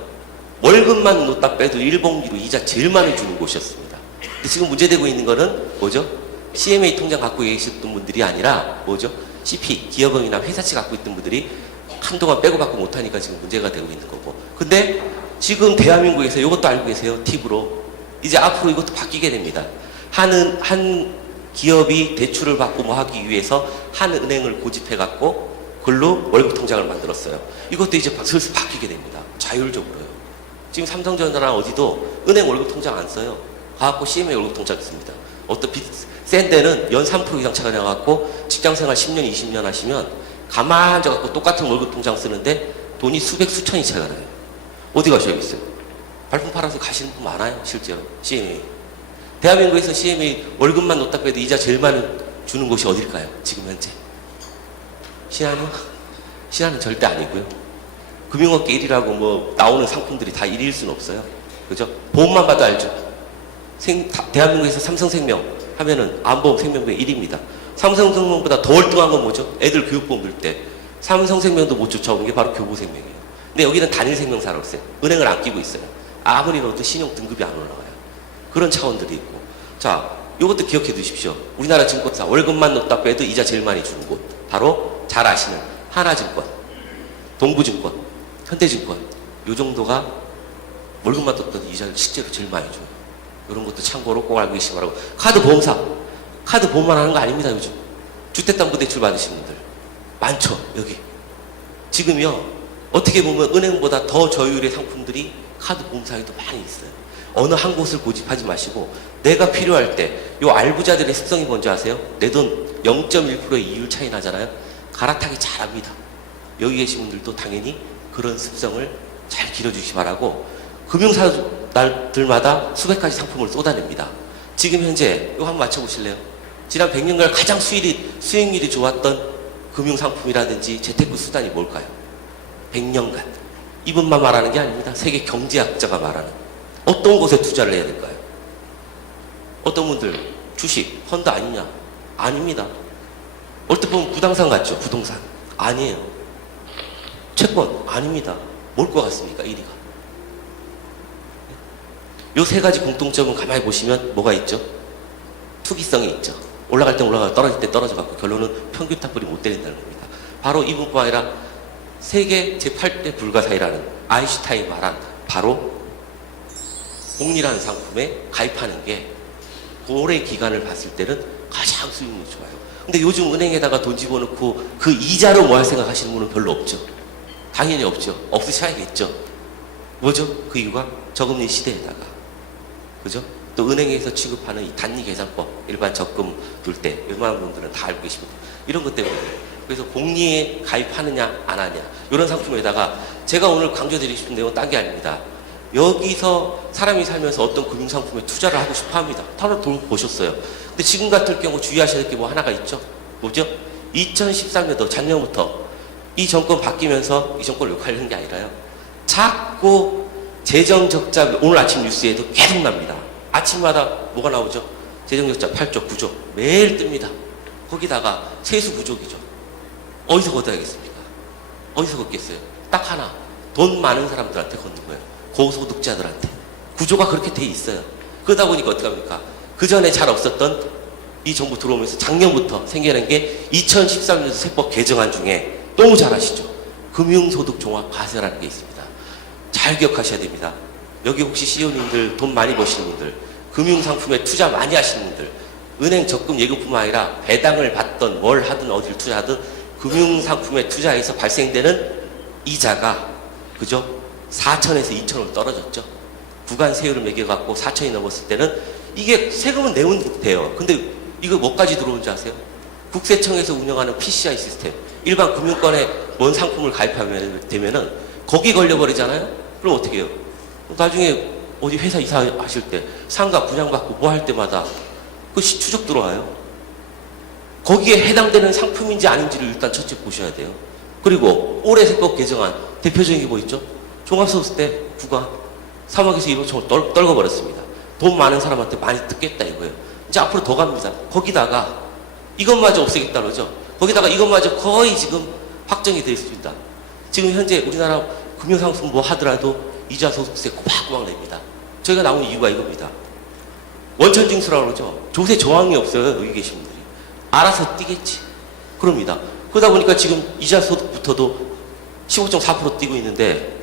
월급만 놓다 빼도 일봉기로 이자 제일 많이 주는 곳이었습니다. 근데 지금 문제되고 있는 거는 뭐죠? CMA 통장 갖고 계셨던 분들이 아니라 뭐죠? CP, 기업은이나 회사채 갖고 있던 분들이 한동안 빼고 받고 못하니까 지금 문제가 되고 있는 거고. 근데 지금 대한민국에서 이것도 알고 계세요? 팁으로. 이제 앞으로 이것도 바뀌게 됩니다. 한 기업이 대출을 받고 뭐 하기 위해서 한 은행을 고집해갖고 그걸로 월급 통장을 만들었어요. 이것도 이제 슬슬 바뀌게 됩니다. 자율적으로요. 지금 삼성전자나 어디도 은행 월급 통장 안 써요. 가갖고 CMA 월급 통장 씁니다. 어떤 센 데는 연 3% 이상 차가 나갖고 직장생활 10년, 20년 하시면 가만 앉아갖고 똑같은 월급 통장 쓰는데 돈이 수백, 수천이 차가 나요. 어디 가셔야겠어요? 발품 팔아서 가시는 분 많아요, 실제로. CMA. 대한민국에서 CMA 월급만 놓다 빼도 이자 제일 많이 주는 곳이 어딜까요? 지금 현재. 신한이요? 신한은 절대 아니고요. 금융업계 1위라고 뭐 나오는 상품들이 다 1위일 수는 없어요. 그죠? 보험만 봐도 알죠? 대한민국에서 삼성생명 하면은 암보험 생명보험 1위입니다. 삼성생명보다 더 월등한 건 뭐죠? 애들 교육보험 들 때 삼성생명도 못 쫓아오는 게 바로 교보생명이에요. 근데 여기는 단일생명사라고 써요. 은행을 안 끼고 있어요. 아무리 넣어도 신용 등급이 안 올라가요. 그런 차원들이 있고. 자, 이것도 기억해 두십시오. 우리나라 증권사 월급만 넣다 빼도 이자 제일 많이 주는 곳, 바로 잘 아시는 하나증권, 동부증권, 현대증권, 요 정도가 월급만 떴던 이자를 실제로 제일 많이 줘요. 이런 것도 참고로 꼭 알고 계시기 바라고. 카드 보험사, 카드 보험만 하는 거 아닙니다. 요즘 주택담보대출 받으시는 분들 많죠. 여기 지금요, 어떻게 보면 은행보다 더 저율의 상품들이 카드 보험사에도 많이 있어요. 어느 한 곳을 고집하지 마시고 내가 필요할 때, 요 알부자들의 습성이 뭔지 아세요? 내 돈 0.1%의 이율 차이 나잖아요. 갈아타기 잘합니다. 여기 계신 분들도 당연히 그런 습성을 잘 기려주시기 바라고. 금융사들마다 수백 가지 상품을 쏟아냅니다. 지금 현재 이거 한번 맞춰보실래요? 지난 100년간 가장 수익률이 좋았던 금융상품이라든지 재테크 수단이 뭘까요? 100년간. 이분만 말하는 게 아닙니다. 세계 경제학자가 말하는. 어떤 곳에 투자를 해야 될까요? 어떤 분들 주식, 펀드 아니냐? 아닙니다. 얼핏 보면 부동산 같죠? 부동산. 아니에요. 채권 아닙니다. 뭘 것 같습니까? 1위가. 요 세 가지 공통점은 가만히 보시면 뭐가 있죠? 투기성이 있죠. 올라갈 때 올라가고 떨어질 때 떨어져갖고 결론은 평균 탑불이 못 때린다는 겁니다. 바로 이분뿐 아니라 세계 제8대 불가사의라는 아인슈타인이 말한 바로 복리라는 상품에 가입하는 게 오래 기간을 봤을 때는 가장 수익률이 좋아요. 근데 요즘 은행에다가 돈 집어넣고 그 이자로 뭐 할 생각 하시는 분은 별로 없죠. 당연히 없죠. 없으셔야겠죠. 뭐죠? 그 이유가 저금리 시대에다가. 그죠? 또 은행에서 취급하는 이 단위 계산법, 일반 적금 둘 때 웬만한 분들은 다 알고 계십니다. 이런 것 때문에. 그래서 복리에 가입하느냐 안 하냐 이런 상품에다가 제가 오늘 강조드리고 싶은 내용은 딴 게 아닙니다. 여기서 사람이 살면서 어떤 금융상품에 투자를 하고 싶어 합니다. 다들 돈 보셨어요. 근데 지금 같을 경우 주의하셔야 될 게 뭐 하나가 있죠. 뭐죠? 2013년도 작년부터 이 정권 바뀌면서 이 정권을 욕하려는 게 아니라요. 자꾸 재정적자, 오늘 아침 뉴스에도 계속 납니다. 아침마다 뭐가 나오죠? 재정적자 8조, 9조 매일 뜹니다. 거기다가 세수 부족이죠. 어디서 걷어야겠습니까? 어디서 걷겠어요? 딱 하나, 돈 많은 사람들한테 걷는 거예요. 고소득자들한테. 구조가 그렇게 돼 있어요. 그러다 보니까 어떡합니까? 그 전에 잘 없었던 이 정부 들어오면서 작년부터 생겨난 게 2013년도 세법 개정안 중에 너무 잘 아시죠? 금융소득 종합 과세라는 게 있습니다. 잘 기억하셔야 됩니다. 여기 혹시 CEO님들 돈 많이 버시는 분들, 금융상품에 투자 많이 하시는 분들, 은행 적금 예금뿐만 아니라 배당을 받던 뭘 하든 어딜 투자하든 금융상품에 투자해서 발생되는 이자가 그죠? 4천에서 2천으로 떨어졌죠. 구간 세율을 매겨갖고 4천이 넘었을 때는 이게 세금은 내면 돼요. 근데 이거 뭐까지 들어오는지 아세요? 국세청에서 운영하는 PCI 시스템, 일반 금융권에 뭔 상품을 가입하면 되면은 거기 걸려버리잖아요. 그럼 어떻게 해요? 나중에 어디 회사 이사하실 때 상가 분양받고 뭐 할 때마다 그 추적 들어와요. 거기에 해당되는 상품인지 아닌지를 일단 첫째 보셔야 돼요. 그리고 올해 세법 개정안 대표적인 게 뭐 있죠? 종합소득세 구간 3억에서 1억을 떨궈버렸습니다. 돈 많은 사람한테 많이 뜯겠다 이거예요. 이제 앞으로 더 갑니다. 거기다가 이것마저 없애겠다 그러죠. 거기다가 이것마저 거의 지금 확정이 되어 있습니다. 지금 현재 우리나라 금융상품 뭐 하더라도 이자 소득세 꼬박꼬박 냅니다. 저희가 나온 이유가 이겁니다. 원천징수라고 그러죠. 조세 저항이 없어요. 여기 계신 분들이. 알아서 뛰겠지. 그럽니다. 그러다 보니까 지금 이자 소득부터도 15.4% 뛰고 있는데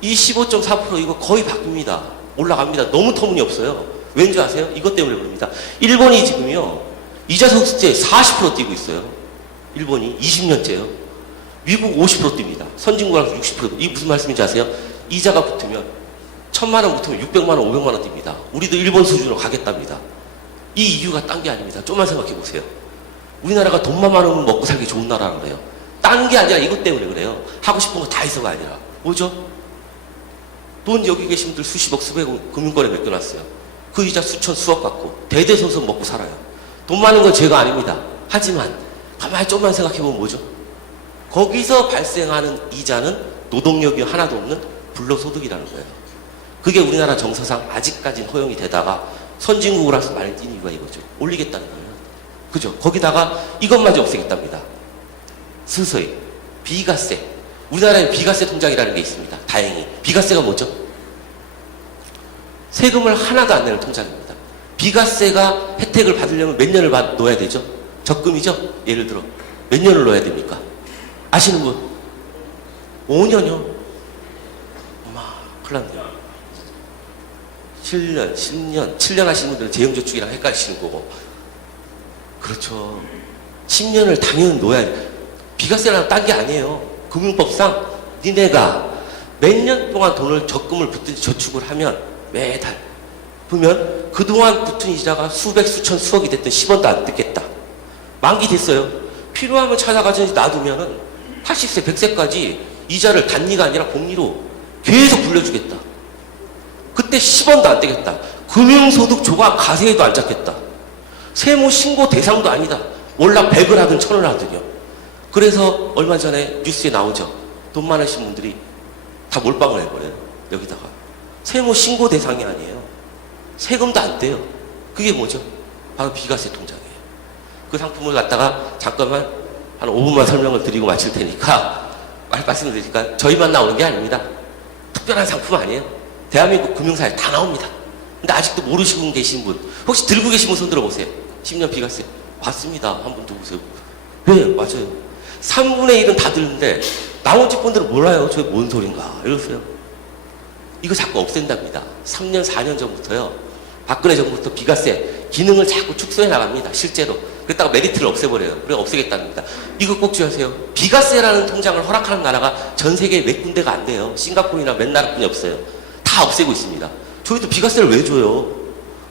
이 15.4% 이거 거의 바뀝니다. 올라갑니다. 너무 터무니없어요. 왠지 아세요? 이것 때문에 그럽니다. 일본이 지금요. 이자 소득세 40% 뛰고 있어요. 일본이 20년째요. 미국 50% 뜁니다. 선진국이랑 60%. 이게 무슨 말씀인지 아세요? 이자가 붙으면 1,000만 원 붙으면 600만 원, 500만 원 뜁니다. 우리도 일본 수준으로 가겠답니다. 이 이유가 딴 게 아닙니다. 좀만 생각해 보세요. 우리나라가 돈만 많으면 먹고 살기 좋은 나라라는 거예요. 딴 게 아니라 이것 때문에 그래요. 하고 싶은 거 다 해서가 아니라. 뭐죠? 돈 여기 계신 분들 수십억, 수백억 금융권에 맡겨놨어요. 그 이자 수천, 수억 갖고 대대손손 먹고 살아요. 돈 많은 건 죄가 아닙니다. 하지만 가만히 좀만 생각해보면 뭐죠? 거기서 발생하는 이자는 노동력이 하나도 없는 불로소득이라는 거예요. 그게 우리나라 정서상 아직까지는 허용이 되다가 선진국으로서 많이 뛴 이유가 이거죠. 올리겠다는 거예요. 그죠? 거기다가 이것마저 없애겠답니다. 서서히 비과세. 우리나라에 비과세 통장이라는 게 있습니다. 다행히. 비과세가 뭐죠? 세금을 하나도 안 내는 통장입니다. 비과세가 혜택을 받으려면 몇 년을 넣어야 되죠? 적금이죠? 예를 들어 몇 년을 넣어야 됩니까? 아시는 분? 5년이요. 엄마, 큰일 났네요. 7년, 10년, 7년 하시는 분들은 재형저축이랑 헷갈리시는 거고. 그렇죠. 10년을 당연히 넣어야 돼. 비과세라는 딴 게 아니에요. 금융법상 니네가 몇 년 동안 돈을 적금을 붙든지 저축을 하면 매달 보면 그동안 붙은 이자가 수백, 수천, 수억이 됐든 10원도 안 뜯겠다. 만기 됐어요. 필요하면 찾아가서 놔두면은 80세, 100세까지 이자를 단리가 아니라 복리로 계속 불려주겠다. 그때 10원도 안 떼겠다. 금융소득 조각 가세에도 안 잡겠다. 세무 신고 대상도 아니다. 월납 100을 하든 1000을 하든요. 그래서 얼마 전에 뉴스에 나오죠. 돈 많으신 분들이 다 몰빵을 해버려요. 여기다가. 세무 신고 대상이 아니에요. 세금도 안 떼요. 그게 뭐죠? 바로 비과세 통장이에요. 그 상품을 갖다가 잠깐만 한 5분만 설명을 드리고 마칠 테니까 말씀을 드리니까 저희만 나오는 게 아닙니다. 특별한 상품 아니에요. 대한민국 금융사에 다 나옵니다. 근데 아직도 모르시고 계신 분 혹시 들고 계신 분 손 들어보세요. 10년 비과세 봤습니다. 한 분 들어보세요. 네, 맞아요. 3분의 1은 다 들는데 나머지 분들은 몰라요. 저게 뭔 소린가 이러세요. 이거 자꾸 없앤답니다. 3년 4년 전부터요. 박근혜 정부부터 비과세 기능을 자꾸 축소해 나갑니다. 실제로. 그랬다가 메리트를 없애버려요. 그래 없애겠답니다. 이거 꼭 주의하세요. 비과세라는 통장을 허락하는 나라가 전 세계에 몇 군데가 안 돼요. 싱가포르나 몇 나라뿐이 없어요. 다 없애고 있습니다. 저희도 비과세를 왜 줘요?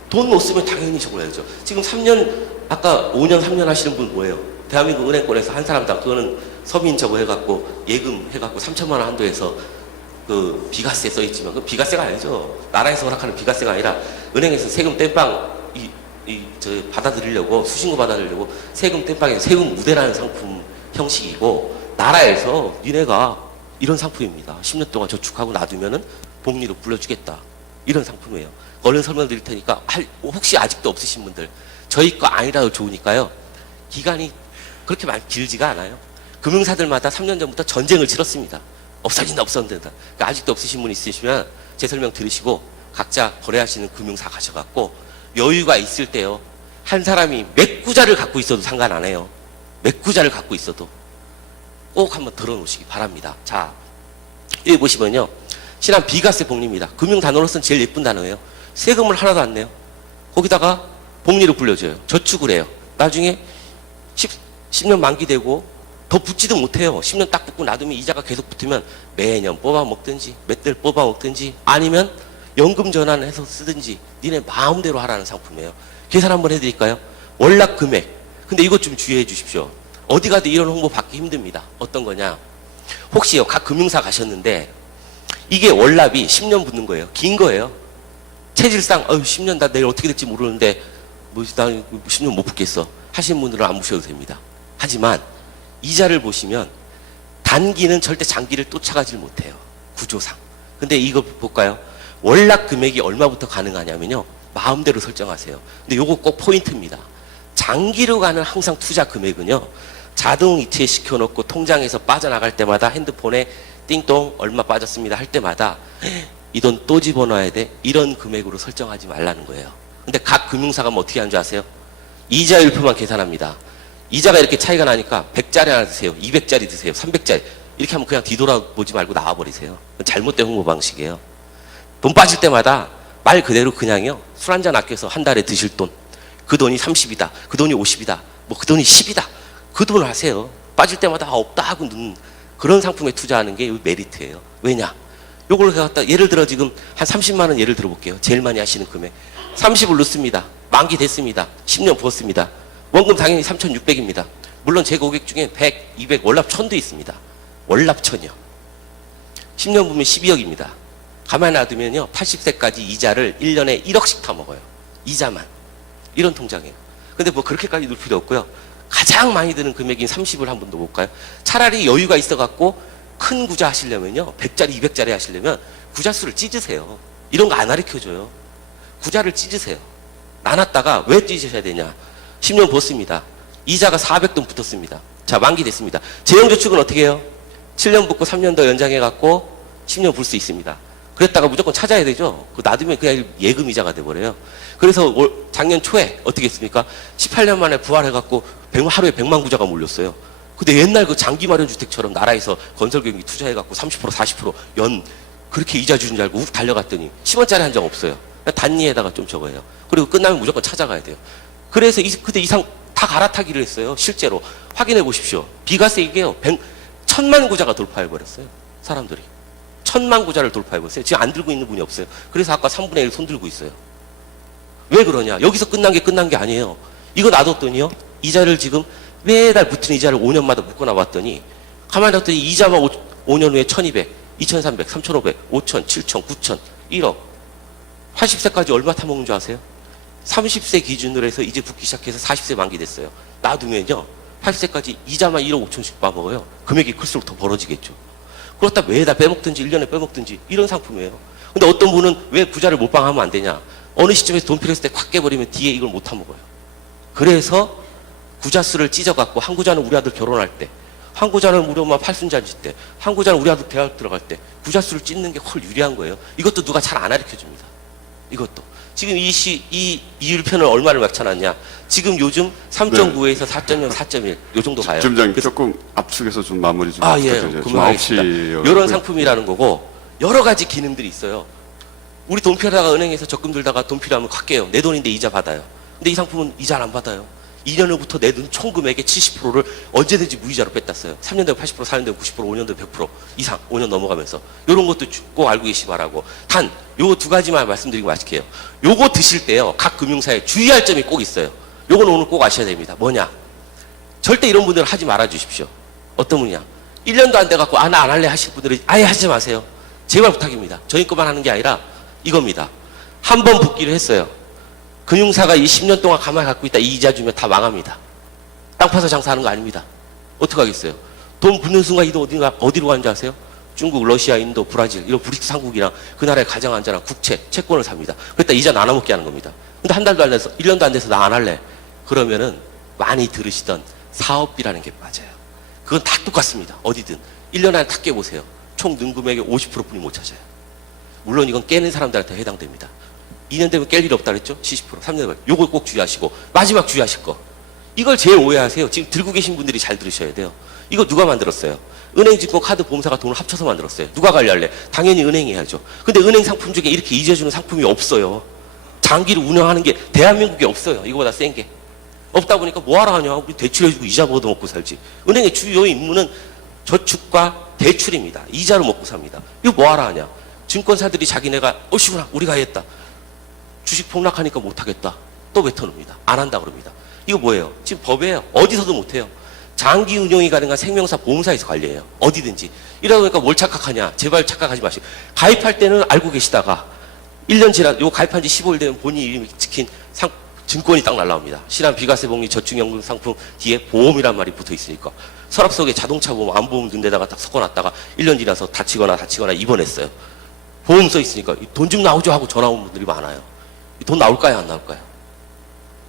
돈 못 쓰면 당연히 적어야죠. 지금 3년, 아까 5년, 3년 하시는 분 뭐예요? 대한민국 은행권에서 한 사람당, 그거는 서민 저거 해갖고, 예금 해갖고 3천만 원 한도에서 그 비과세 써있지만, 그 비과세가 아니죠. 나라에서 허락하는 비과세가 아니라, 은행에서 세금 땜빵, 받아들이려고, 수신고 받아들이려고, 세금 땜빵에 세금 무대라는 상품 형식이고, 나라에서 니네가 이런 상품입니다. 10년 동안 저축하고 놔두면은 복리로 불러주겠다. 이런 상품이에요. 얼른 설명드릴 테니까 혹시 아직도 없으신 분들 저희 거 아니라도 좋으니까요. 기간이 그렇게 많이 길지가 않아요. 금융사들마다 3년 전부터 전쟁을 치렀습니다. 없어진다. 그러니까 아직도 없으신 분 있으시면 제 설명 들으시고 각자 거래하시는 금융사 가셔갖고 여유가 있을 때요. 한 사람이 몇 구자를 갖고 있어도 상관 안 해요. 몇 구자를 갖고 있어도 꼭 한번 들어놓으시기 바랍니다. 자, 여기 보시면요. 신한 비과세 복리입니다. 금융 단어로서는 제일 예쁜 단어예요. 세금을 하나도 안 내요. 거기다가 복리로 불려줘요. 저축을 해요. 나중에 10년 만기되고 더 붙지도 못해요. 10년 딱 붙고 놔두면 이자가 계속 붙으면 매년 뽑아 먹든지 몇 달 뽑아 먹든지 아니면 연금 전환해서 쓰든지 니네 마음대로 하라는 상품이에요. 계산 한번 해드릴까요? 월납 금액. 근데 이것 좀 주의해 주십시오. 어디 가도 이런 홍보 받기 힘듭니다. 어떤 거냐? 혹시요, 각 금융사 가셨는데 이게 월납이 10년 붙는 거예요. 긴 거예요. 체질상 10년 나 내일 어떻게 될지 모르는데 뭐 나 10년 못 붙겠어 하시는 분들은 안 붙여도 됩니다. 하지만 이자를 보시면 단기는 절대 장기를 쫓아가질 못해요. 구조상. 근데 이거 볼까요? 월납 금액이 얼마부터 가능하냐면요, 마음대로 설정하세요. 근데 요거 꼭 포인트입니다. 장기로 가는 항상 투자 금액은요, 자동 이체 시켜놓고 통장에서 빠져나갈 때마다 핸드폰에 띵동 얼마 빠졌습니다 할 때마다 이 돈 또 집어넣어야 돼, 이런 금액으로 설정하지 말라는 거예요. 근데 각 금융사가 뭐 어떻게 하는 줄 아세요? 이자율표만 계산합니다. 이자가 이렇게 차이가 나니까 100짜리 하나 드세요, 200짜리 드세요, 300짜리 이렇게 하면 그냥 뒤돌아보지 말고 나와버리세요. 잘못된 홍보 방식이에요. 돈 빠질 때마다 말 그대로 그냥요, 술 한잔 아껴서 한 달에 드실 돈, 그 돈이 30이다, 그 돈이 50이다, 뭐 그 돈이 10이다, 그 돈을 하세요. 빠질 때마다 없다 하고 넣는 그런 상품에 투자하는 게 메리트예요. 왜냐? 요걸 갖다 예를 들어 지금 한 30만 원 예를 들어볼게요. 제일 많이 하시는 금액 30을 넣습니다. 만기 됐습니다. 10년 부었습니다. 원금 당연히 3,600입니다. 물론 제 고객 중에 100, 200 월납 1000도 있습니다. 월납 1000이요. 10년 보면 12억입니다. 가만히 놔두면요, 80세까지 이자를 1년에 1억씩 타먹어요. 이자만. 이런 통장이에요. 근데 뭐 그렇게까지 넣을 필요 없고요. 가장 많이 드는 금액인 30을 한 번 더 볼까요? 차라리 여유가 있어갖고 큰 구자 하시려면요, 100짜리, 200짜리 하시려면 구자 수를 찢으세요. 이런 거 안 가르쳐줘요. 구자를 찢으세요. 나눴다가 왜 찢으셔야 되냐? 10년 벗습니다. 이자가 400돈 붙었습니다. 자, 만기 됐습니다. 재형저축은 어떻게 해요? 7년 붙고 3년 더 연장해갖고 10년 불 수 있습니다. 그랬다가 무조건 찾아야 되죠. 그 놔두면 그냥 예금 이자가 돼버려요. 그래서 작년 초에 어떻게 했습니까? 18년 만에 부활해갖고 하루에 100만 구자가 몰렸어요. 근데 옛날 그 장기 마련 주택처럼 나라에서 건설 경기 투자해갖고 30% 40% 연 그렇게 이자 주는 줄 알고 욱 달려갔더니 10원짜리 한 장 없어요. 단위에다가 좀 적어요. 그리고 끝나면 무조건 찾아가야 돼요. 그래서 그때 이상 다 갈아타기를 했어요. 실제로 확인해 보십시오. 비과세 이게요, 1000만 구자가 돌파해버렸어요. 사람들이 1000만 구자를 돌파해버렸어요. 지금 안 들고 있는 분이 없어요. 그래서 아까 3분의 1 손 들고 있어요. 왜 그러냐? 여기서 끝난 게 아니에요. 이거 놔뒀더니요, 이자를 지금 매달 붙은 이자를 5년마다 묶어놔봤더니 가만히 놨더니 이자만 5년 후에 1200, 2300, 3500, 5000, 7000, 9000, 1억. 80세까지 얼마 타먹는 줄 아세요? 30세 기준으로 해서 이제 붙기 시작해서 40세 만기 됐어요. 놔두면요, 80세까지 이자만 1억 5천씩 빠먹어요. 금액이 클수록 더 벌어지겠죠. 그렇다 매달 빼먹든지 1년에 빼먹든지 이런 상품이에요. 근데 어떤 분은 왜 구자를 몰빵하면 안 되냐? 어느 시점에서 돈 필요했을 때 콱 깨버리면 뒤에 이걸 못 타먹어요. 그래서 구자수를 찢어갖고 한 구자는 우리 아들 결혼할 때, 한 구자는 우리 엄마 팔순잔치 때, 한 구자는 우리 아들 대학 들어갈 때 구자수를 찢는 게 훨 유리한 거예요. 이것도 누가 잘 안 가르쳐줍니다. 이것도. 지금 이 이율편을 얼마를 맞춰놨냐? 지금 요즘 3.9에서 4.0, 4.1 요 정도 가요. 팀장님 조금 압축해서 좀 마무리 좀 예, 부탁드려요. 그만하겠습니다. 이런 상품이라는 거고 여러 가지 기능들이 있어요. 우리 돈 필요하다가 은행에서 적금 들다가 돈 필요하면 콱 깨요. 내 돈인데 이자 받아요. 근데 이 상품은 이자를 안 받아요. 2년 후부터 내 돈 총 금액의 70%를 언제든지 무이자로 뺐다 써요. 3년 되면 80%, 4년 되면 90%, 5년 되면 100% 이상, 5년 넘어가면서. 이런 것도 꼭 알고 계시기 바라고. 단, 요거 두 가지만 말씀드리고 마칠게요. 요거 드실 때요, 각 금융사에 주의할 점이 꼭 있어요. 요건 오늘 꼭 아셔야 됩니다. 뭐냐? 절대 이런 분들은 하지 말아 주십시오. 어떤 분이냐? 1년도 안 돼갖고, 나 안 할래 하실 분들은 아예 하지 마세요. 제발 부탁입니다. 저희 것만 하는 게 아니라 이겁니다. 한 번 붙기를 했어요. 금융사가 이 10년 동안 가만히 갖고 있다, 이 이자 주면 다 망합니다. 땅 파서 장사하는 거 아닙니다. 어떡하겠어요? 돈 붙는 순간 이동 어디로 가는지 아세요? 중국, 러시아, 인도, 브라질 이런 브릭스 상국이랑 그 나라의 가장 안전한 국채, 채권을 삽니다. 그랬다 이자 나눠먹게 하는 겁니다. 근데 한 달도 안 돼서 1년도 안 돼서 나 안 할래. 그러면은 많이 들으시던 사업비라는 게 빠져요. 그건 다 똑같습니다. 어디든 1년 안에 다 깨보세요. 총 는 금액의 50%뿐이 못 찾아요. 물론 이건 깨는 사람들한테 해당됩니다. 2년 되면 깰 일 없다 그랬죠? 70%, 3년 되면. 요걸 꼭 주의하시고, 마지막 주의하실 거. 이걸 제일 오해하세요. 지금 들고 계신 분들이 잘 들으셔야 돼요. 이거 누가 만들었어요? 은행, 증권, 카드, 보험사가 돈을 합쳐서 만들었어요. 누가 관리할래? 당연히 은행이 해야죠. 근데 은행 상품 중에 이렇게 이자 주는 상품이 없어요. 장기를 운영하는 게 대한민국에 없어요. 이거보다 센 게. 없다 보니까 뭐하러 하냐. 우리 대출해주고 이자 얻어먹고 살지. 은행의 주요 임무는 저축과 대출입니다. 이자로 먹고 삽니다. 이거 뭐하러 하냐. 증권사들이 자기네가 시구나 우리가 했다. 주식 폭락하니까 못하겠다. 또 뱉어놓습니다. 안 한다 그럽니다. 이거 뭐예요? 지금 법이에요. 어디서도 못해요. 장기 운용이 가능한 생명사 보험사에서 관리해요. 어디든지. 이러다 보니까 뭘 착각하냐. 제발 착각하지 마시고. 가입할 때는 알고 계시다가 1년 지나 요 가입한 지 15일 되면 본인 이름이 찍힌 증권이 딱 날라옵니다. 실한 비과세 복리 저축연금 상품 뒤에 보험이란 말이 붙어 있으니까 서랍 속에 자동차 보험, 안보험 넣은 데다가 딱 섞어놨다가 1년 지나서 다치거나 입원했어요. 보험 써 있으니까 돈 좀 나오죠 하고 전화 온 분들이 많아요. 돈 나올까요 안 나올까요?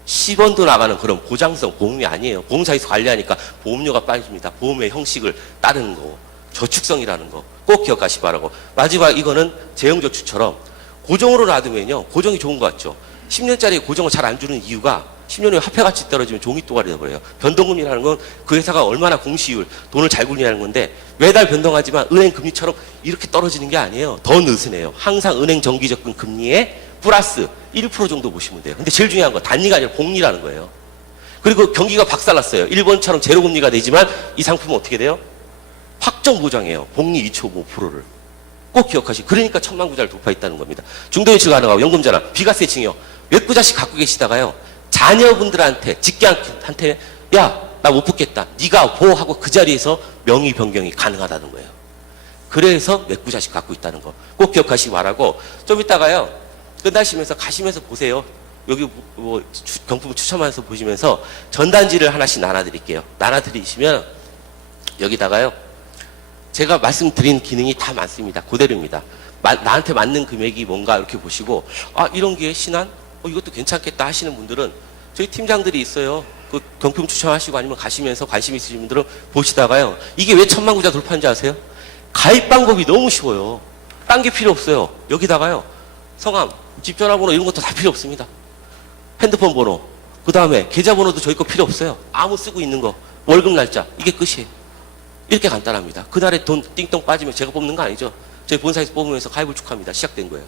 10원도 나가는 그런 보장성 보험이 아니에요. 보험사에서 관리하니까 보험료가 빠집니다. 보험의 형식을 따르는 거, 저축성이라는 거 꼭 기억하시 바라고. 마지막 이거는 재형저축처럼 고정으로 놔두면요. 고정이 좋은 것 같죠. 10년짜리 고정을 잘 안 주는 이유가 10년 후에 화폐가치 떨어지면 종이 또가리 되어버려요. 변동금리라는 건 그 회사가 얼마나 공시율, 돈을 잘 굴리냐는 건데 매달 변동하지만 은행 금리처럼 이렇게 떨어지는 게 아니에요. 더 느슨해요. 항상 은행 정기적금 금리에 플러스 1% 정도 보시면 돼요. 근데 제일 중요한 건 단위가 아니라 복리라는 거예요. 그리고 경기가 박살났어요. 일본처럼 제로금리가 되지만 이 상품은 어떻게 돼요? 확정 보장해요. 복리 2.5%를. 꼭 기억하시고. 그러니까 1000만 구자를 돌파했다는 겁니다. 중도예출 가능하고 연금자랑 비과세층이요. 몇 구자씩 갖고 계시다가요. 자녀분들한테 직계한테 야, 나 못 붙겠다. 네가 보호하고 그 자리에서 명의 변경이 가능하다는 거예요. 그래서 몇 구자씩 갖고 있다는 거. 꼭 기억하시기 바라고. 좀 이따가요. 끝나시면서 가시면서 보세요. 여기 경품 추첨하면서 보시면서 전단지를 하나씩 나눠드릴게요. 나눠드리시면 여기다가요. 제가 말씀드린 기능이 다 많습니다. 그대로입니다. 나한테 맞는 금액이 뭔가 이렇게 보시고 이런 게 신한? 이것도 괜찮겠다 하시는 분들은 저희 팀장들이 있어요. 그 경품 추첨하시고 아니면 가시면서 관심 있으신 분들은 보시다가요. 이게 왜 1000만 구자 돌파인지 아세요? 가입 방법이 너무 쉬워요. 딴 게 필요 없어요. 여기다가요. 성함, 집전화번호 이런 것도 다 필요 없습니다. 핸드폰 번호, 그 다음에 계좌번호도 저희 거 필요 없어요. 아무 쓰고 있는 거, 월급 날짜, 이게 끝이에요. 이렇게 간단합니다. 그날에 돈 띵똥 빠지면 제가 뽑는 거 아니죠. 저희 본사에서 뽑으면서 가입을 축하합니다. 시작된 거예요.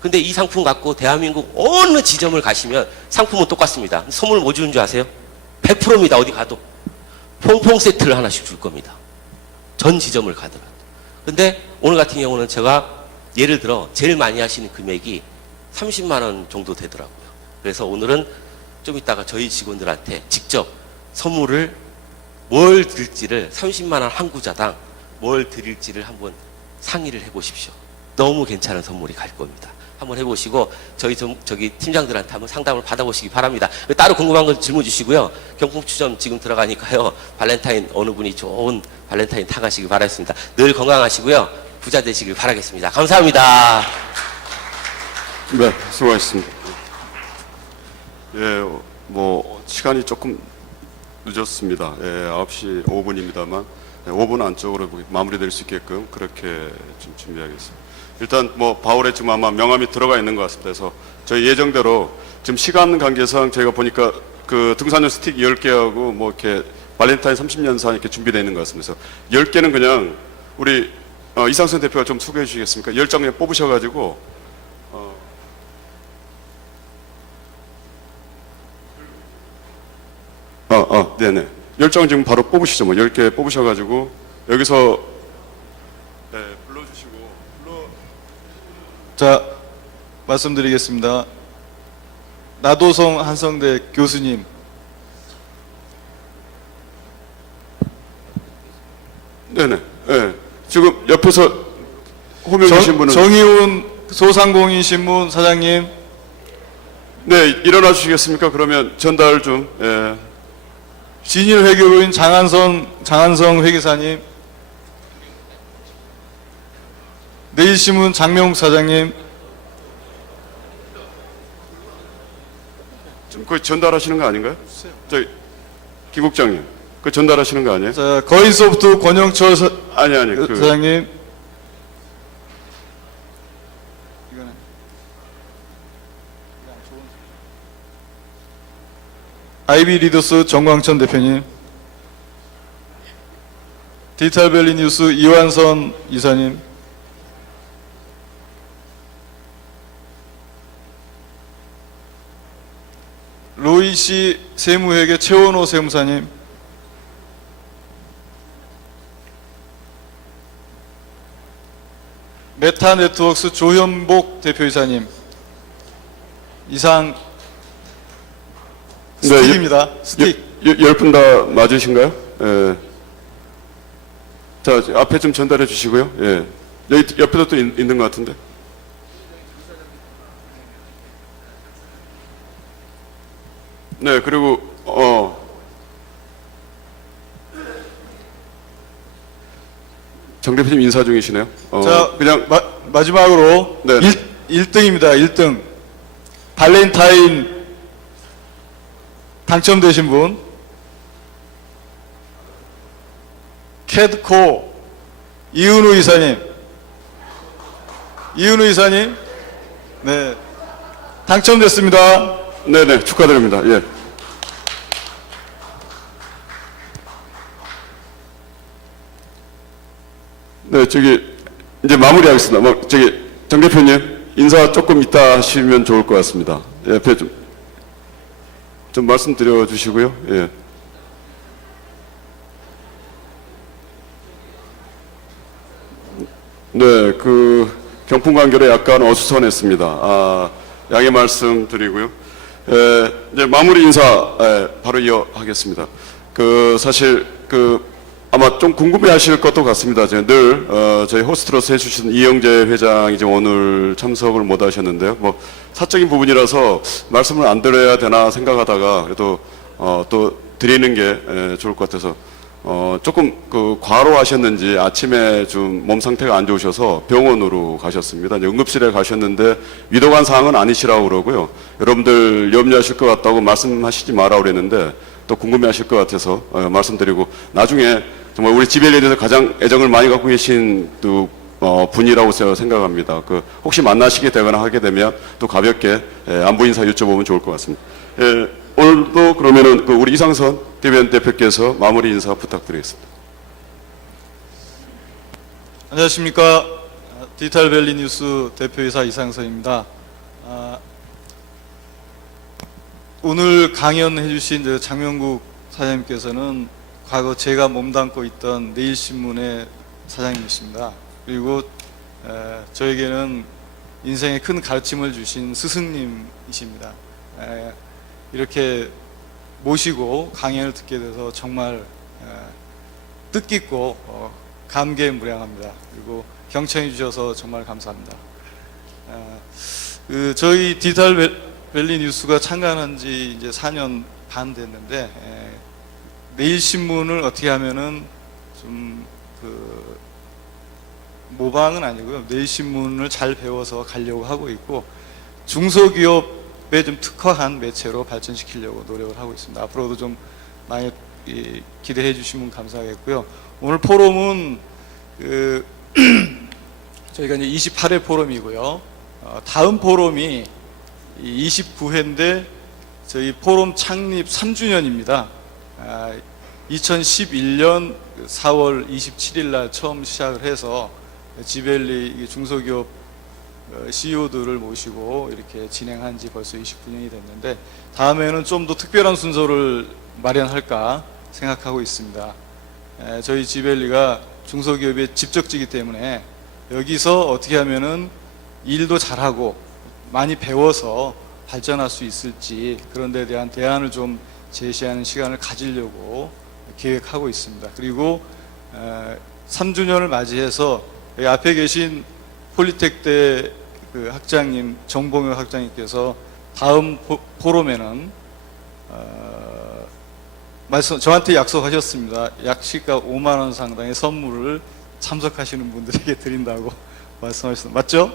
근데 이 상품 갖고 대한민국 어느 지점을 가시면 상품은 똑같습니다. 선물 뭐 주는 줄 아세요? 100%입니다. 어디 가도. 퐁퐁 세트를 하나씩 줄 겁니다. 전 지점을 가더라도. 근데 오늘 같은 경우는 제가 예를 들어 제일 많이 하시는 금액이 30만 원 정도 되더라고요. 그래서 오늘은 좀 이따가 저희 직원들한테 직접 선물을 뭘 드릴지를 30만 원 한 구자당 뭘 드릴지를 한번 상의를 해보십시오. 너무 괜찮은 선물이 갈 겁니다. 한번 해보시고 저기 팀장들한테 한번 상담을 받아보시기 바랍니다. 따로 궁금한 건 질문 주시고요. 경품 추첨 지금 들어가니까요. 발렌타인 어느 분이 좋은 발렌타인 타가시기 바라겠습니다. 늘 건강하시고요. 부자 되시길 바라겠습니다. 감사합니다. 네, 수고하셨습니다. 예, 시간이 조금 늦었습니다. 예, 9시 5분입니다만 5분 안쪽으로 마무리될 수 있게끔 그렇게 좀 준비하겠습니다. 일단 바울에 지금 아마 명함이 들어가 있는 것 같습니다. 그래서 저희 예정대로 지금 시간 관계상 저희가 보니까 그 등산용 스틱 10개하고 이렇게 발렌타인 30년산 이렇게 준비되어 있는 것 같습니다. 그래서 10개는 그냥 우리 이상선 대표가 좀 소개해 주시겠습니까? 10장 그냥 뽑으셔가지고 네네. 10장 지금 바로 뽑으시죠. 10개 뽑으셔가지고 여기서 네, 불러주시고 자, 말씀드리겠습니다. 나도성 한성대 교수님, 네네. 네. 지금 옆에서 호명 주신 분은 정의훈 소상공인신문 사장님, 네, 일어나 주시겠습니까? 그러면 전달 좀. 예. 진일 회계부인 장한성 회계사님, 내일신문 장명욱 사장님, 지금 그거 전달하시는 거 아닌가요? 저기 김 국장님, 그거 전달하시는 거 아니에요? 자, 거인소프트 권영철 아니 사장님, 아이비 리더스 정광천 대표님, 디지털밸리 뉴스 이완선 이사님, 로이시 세무회계 최원호 세무사님, 메타네트워크스 조현복 대표이사님, 이상 스틱입니다. 스틱. 10분 다 맞으신가요? 예. 자, 앞에 좀 전달해 주시고요. 예. 여기 옆에도 또 있는 것 같은데. 네, 그리고, 정 대표님 인사 중이시네요. 자, 그냥, 마지막으로 네. 1등입니다. 1등. 발렌타인 당첨되신 분. 캐드코 이은우 이사님. 이은우 이사님. 네. 당첨됐습니다. 네네, 축하드립니다. 예. 네, 이제 마무리하겠습니다. 정 대표님, 인사 조금 이따 하시면 좋을 것 같습니다. 예, 옆에 좀 말씀드려 주시고요. 예. 네, 경품 관계로 약간 어수선했습니다. 양해 말씀드리고요. 이제 마무리 인사 바로 이어하겠습니다. 사실 아마 좀 궁금해하실 것도 같습니다. 늘 저희 호스트로서 해주신 이영재 회장이 이제 오늘 참석을 못 하셨는데요. 뭐 사적인 부분이라서 말씀을 안 드려야 되나 생각하다가 그래도 또 드리는 게 좋을 것 같아서 조금 과로하셨는지 아침에 좀 몸 상태가 안 좋으셔서 병원으로 가셨습니다. 이제 응급실에 가셨는데 위독한 사항은 아니시라고 그러고요. 여러분들 염려하실 것 같다고 말씀하시지 마라 그랬는데 또 궁금해하실 것 같아서 말씀드리고 나중에 정말 우리 지벨리에 대해서 가장 애정을 많이 갖고 계신 분이라고 생각합니다. 혹시 만나시게 되거나 하게 되면 또 가볍게 안부 인사 여쭤보면 좋을 것 같습니다. 오늘도 그러면은 우리 이상선 대변 대표께서 마무리 인사 부탁드리겠습니다. 안녕하십니까. 디지털밸리 뉴스 대표이사 이상선입니다. 오늘 강연해 주신 장명국 사장님께서는 과거 제가 몸담고 있던 내일신문의 사장님이십니다. 그리고 저에게는 인생에 큰 가르침을 주신 스승님이십니다. 이렇게 모시고 강연을 듣게 돼서 정말 뜻깊고 감개무량합니다. 그리고 경청해 주셔서 정말 감사합니다. 저희 디지털밸리 뉴스가 창간한 지 이제 4년 반 됐는데 내일신문을 어떻게 하면은 좀 모방은 아니고요. 내일신문을 잘 배워서 가려고 하고 있고 중소기업에 좀 특화한 매체로 발전시키려고 노력을 하고 있습니다. 앞으로도 좀 많이 기대해 주시면 감사하겠고요. 오늘 포럼은 저희가 이제 28회 포럼이고요. 다음 포럼이 29회인데 저희 포럼 창립 3주년입니다. 2011년 4월 27일 날 처음 시작을 해서 지벨리 중소기업 CEO들을 모시고 이렇게 진행한 지 벌써 29년이 됐는데 다음에는 좀 더 특별한 순서를 마련할까 생각하고 있습니다. 저희 지벨리가 중소기업의 집적지이기 때문에 여기서 어떻게 하면은 일도 잘하고 많이 배워서 발전할 수 있을지 그런 데에 대한 대안을 좀 제시하는 시간을 가지려고 계획하고 있습니다. 그리고 3주년을 맞이해서 여기 앞에 계신 폴리텍대 학장님, 정봉혁 학장님께서 다음 포럼에는 저한테 약속하셨습니다. 약시가 5만 원 상당의 선물을 참석하시는 분들에게 드린다고 말씀하셨습니다. 맞죠?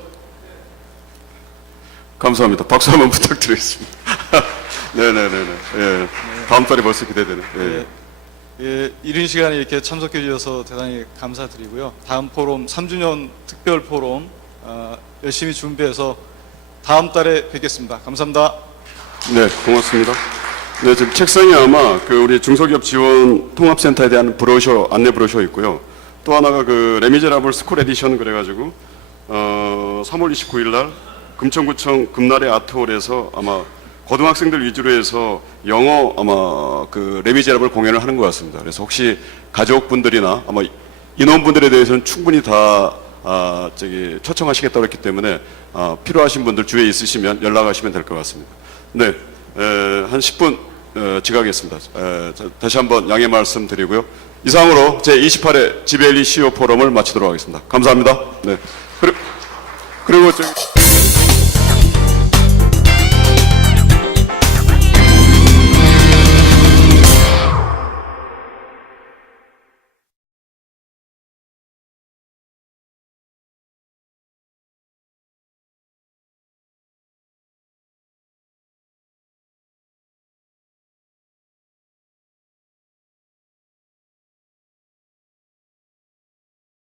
감사합니다. 박수 한번 부탁드리겠습니다. 네네네네. 예. 다음 달에 벌써 기대되네. 예. 예, 이른 시간에 이렇게 참석해 주셔서 대단히 감사드리고요. 다음 포럼 3주년 특별 포럼 열심히 준비해서 다음 달에 뵙겠습니다. 감사합니다. 네, 고맙습니다. 네, 지금 책상에 아마 우리 중소기업 지원 통합센터에 대한 브로셔, 안내 브로셔 있고요. 또 하나가 레미제라블 스쿨 에디션 그래가지고 3월 29일 날 금천구청 금날의 아트홀에서 아마 고등학생들 위주로 해서 영어 아마 그 레미제라블 공연을 하는 것 같습니다. 그래서 혹시 가족분들이나 아마 인원분들에 대해서는 충분히 다 초청하시겠다고 했기 때문에 필요하신 분들 주위에 있으시면 연락하시면 될 것 같습니다. 네, 한 10분 지각하겠습니다. 다시 한번 양해 말씀드리고요. 이상으로 제28회 지벨리 CEO 포럼을 마치도록 하겠습니다. 감사합니다. 네. 그리고 저기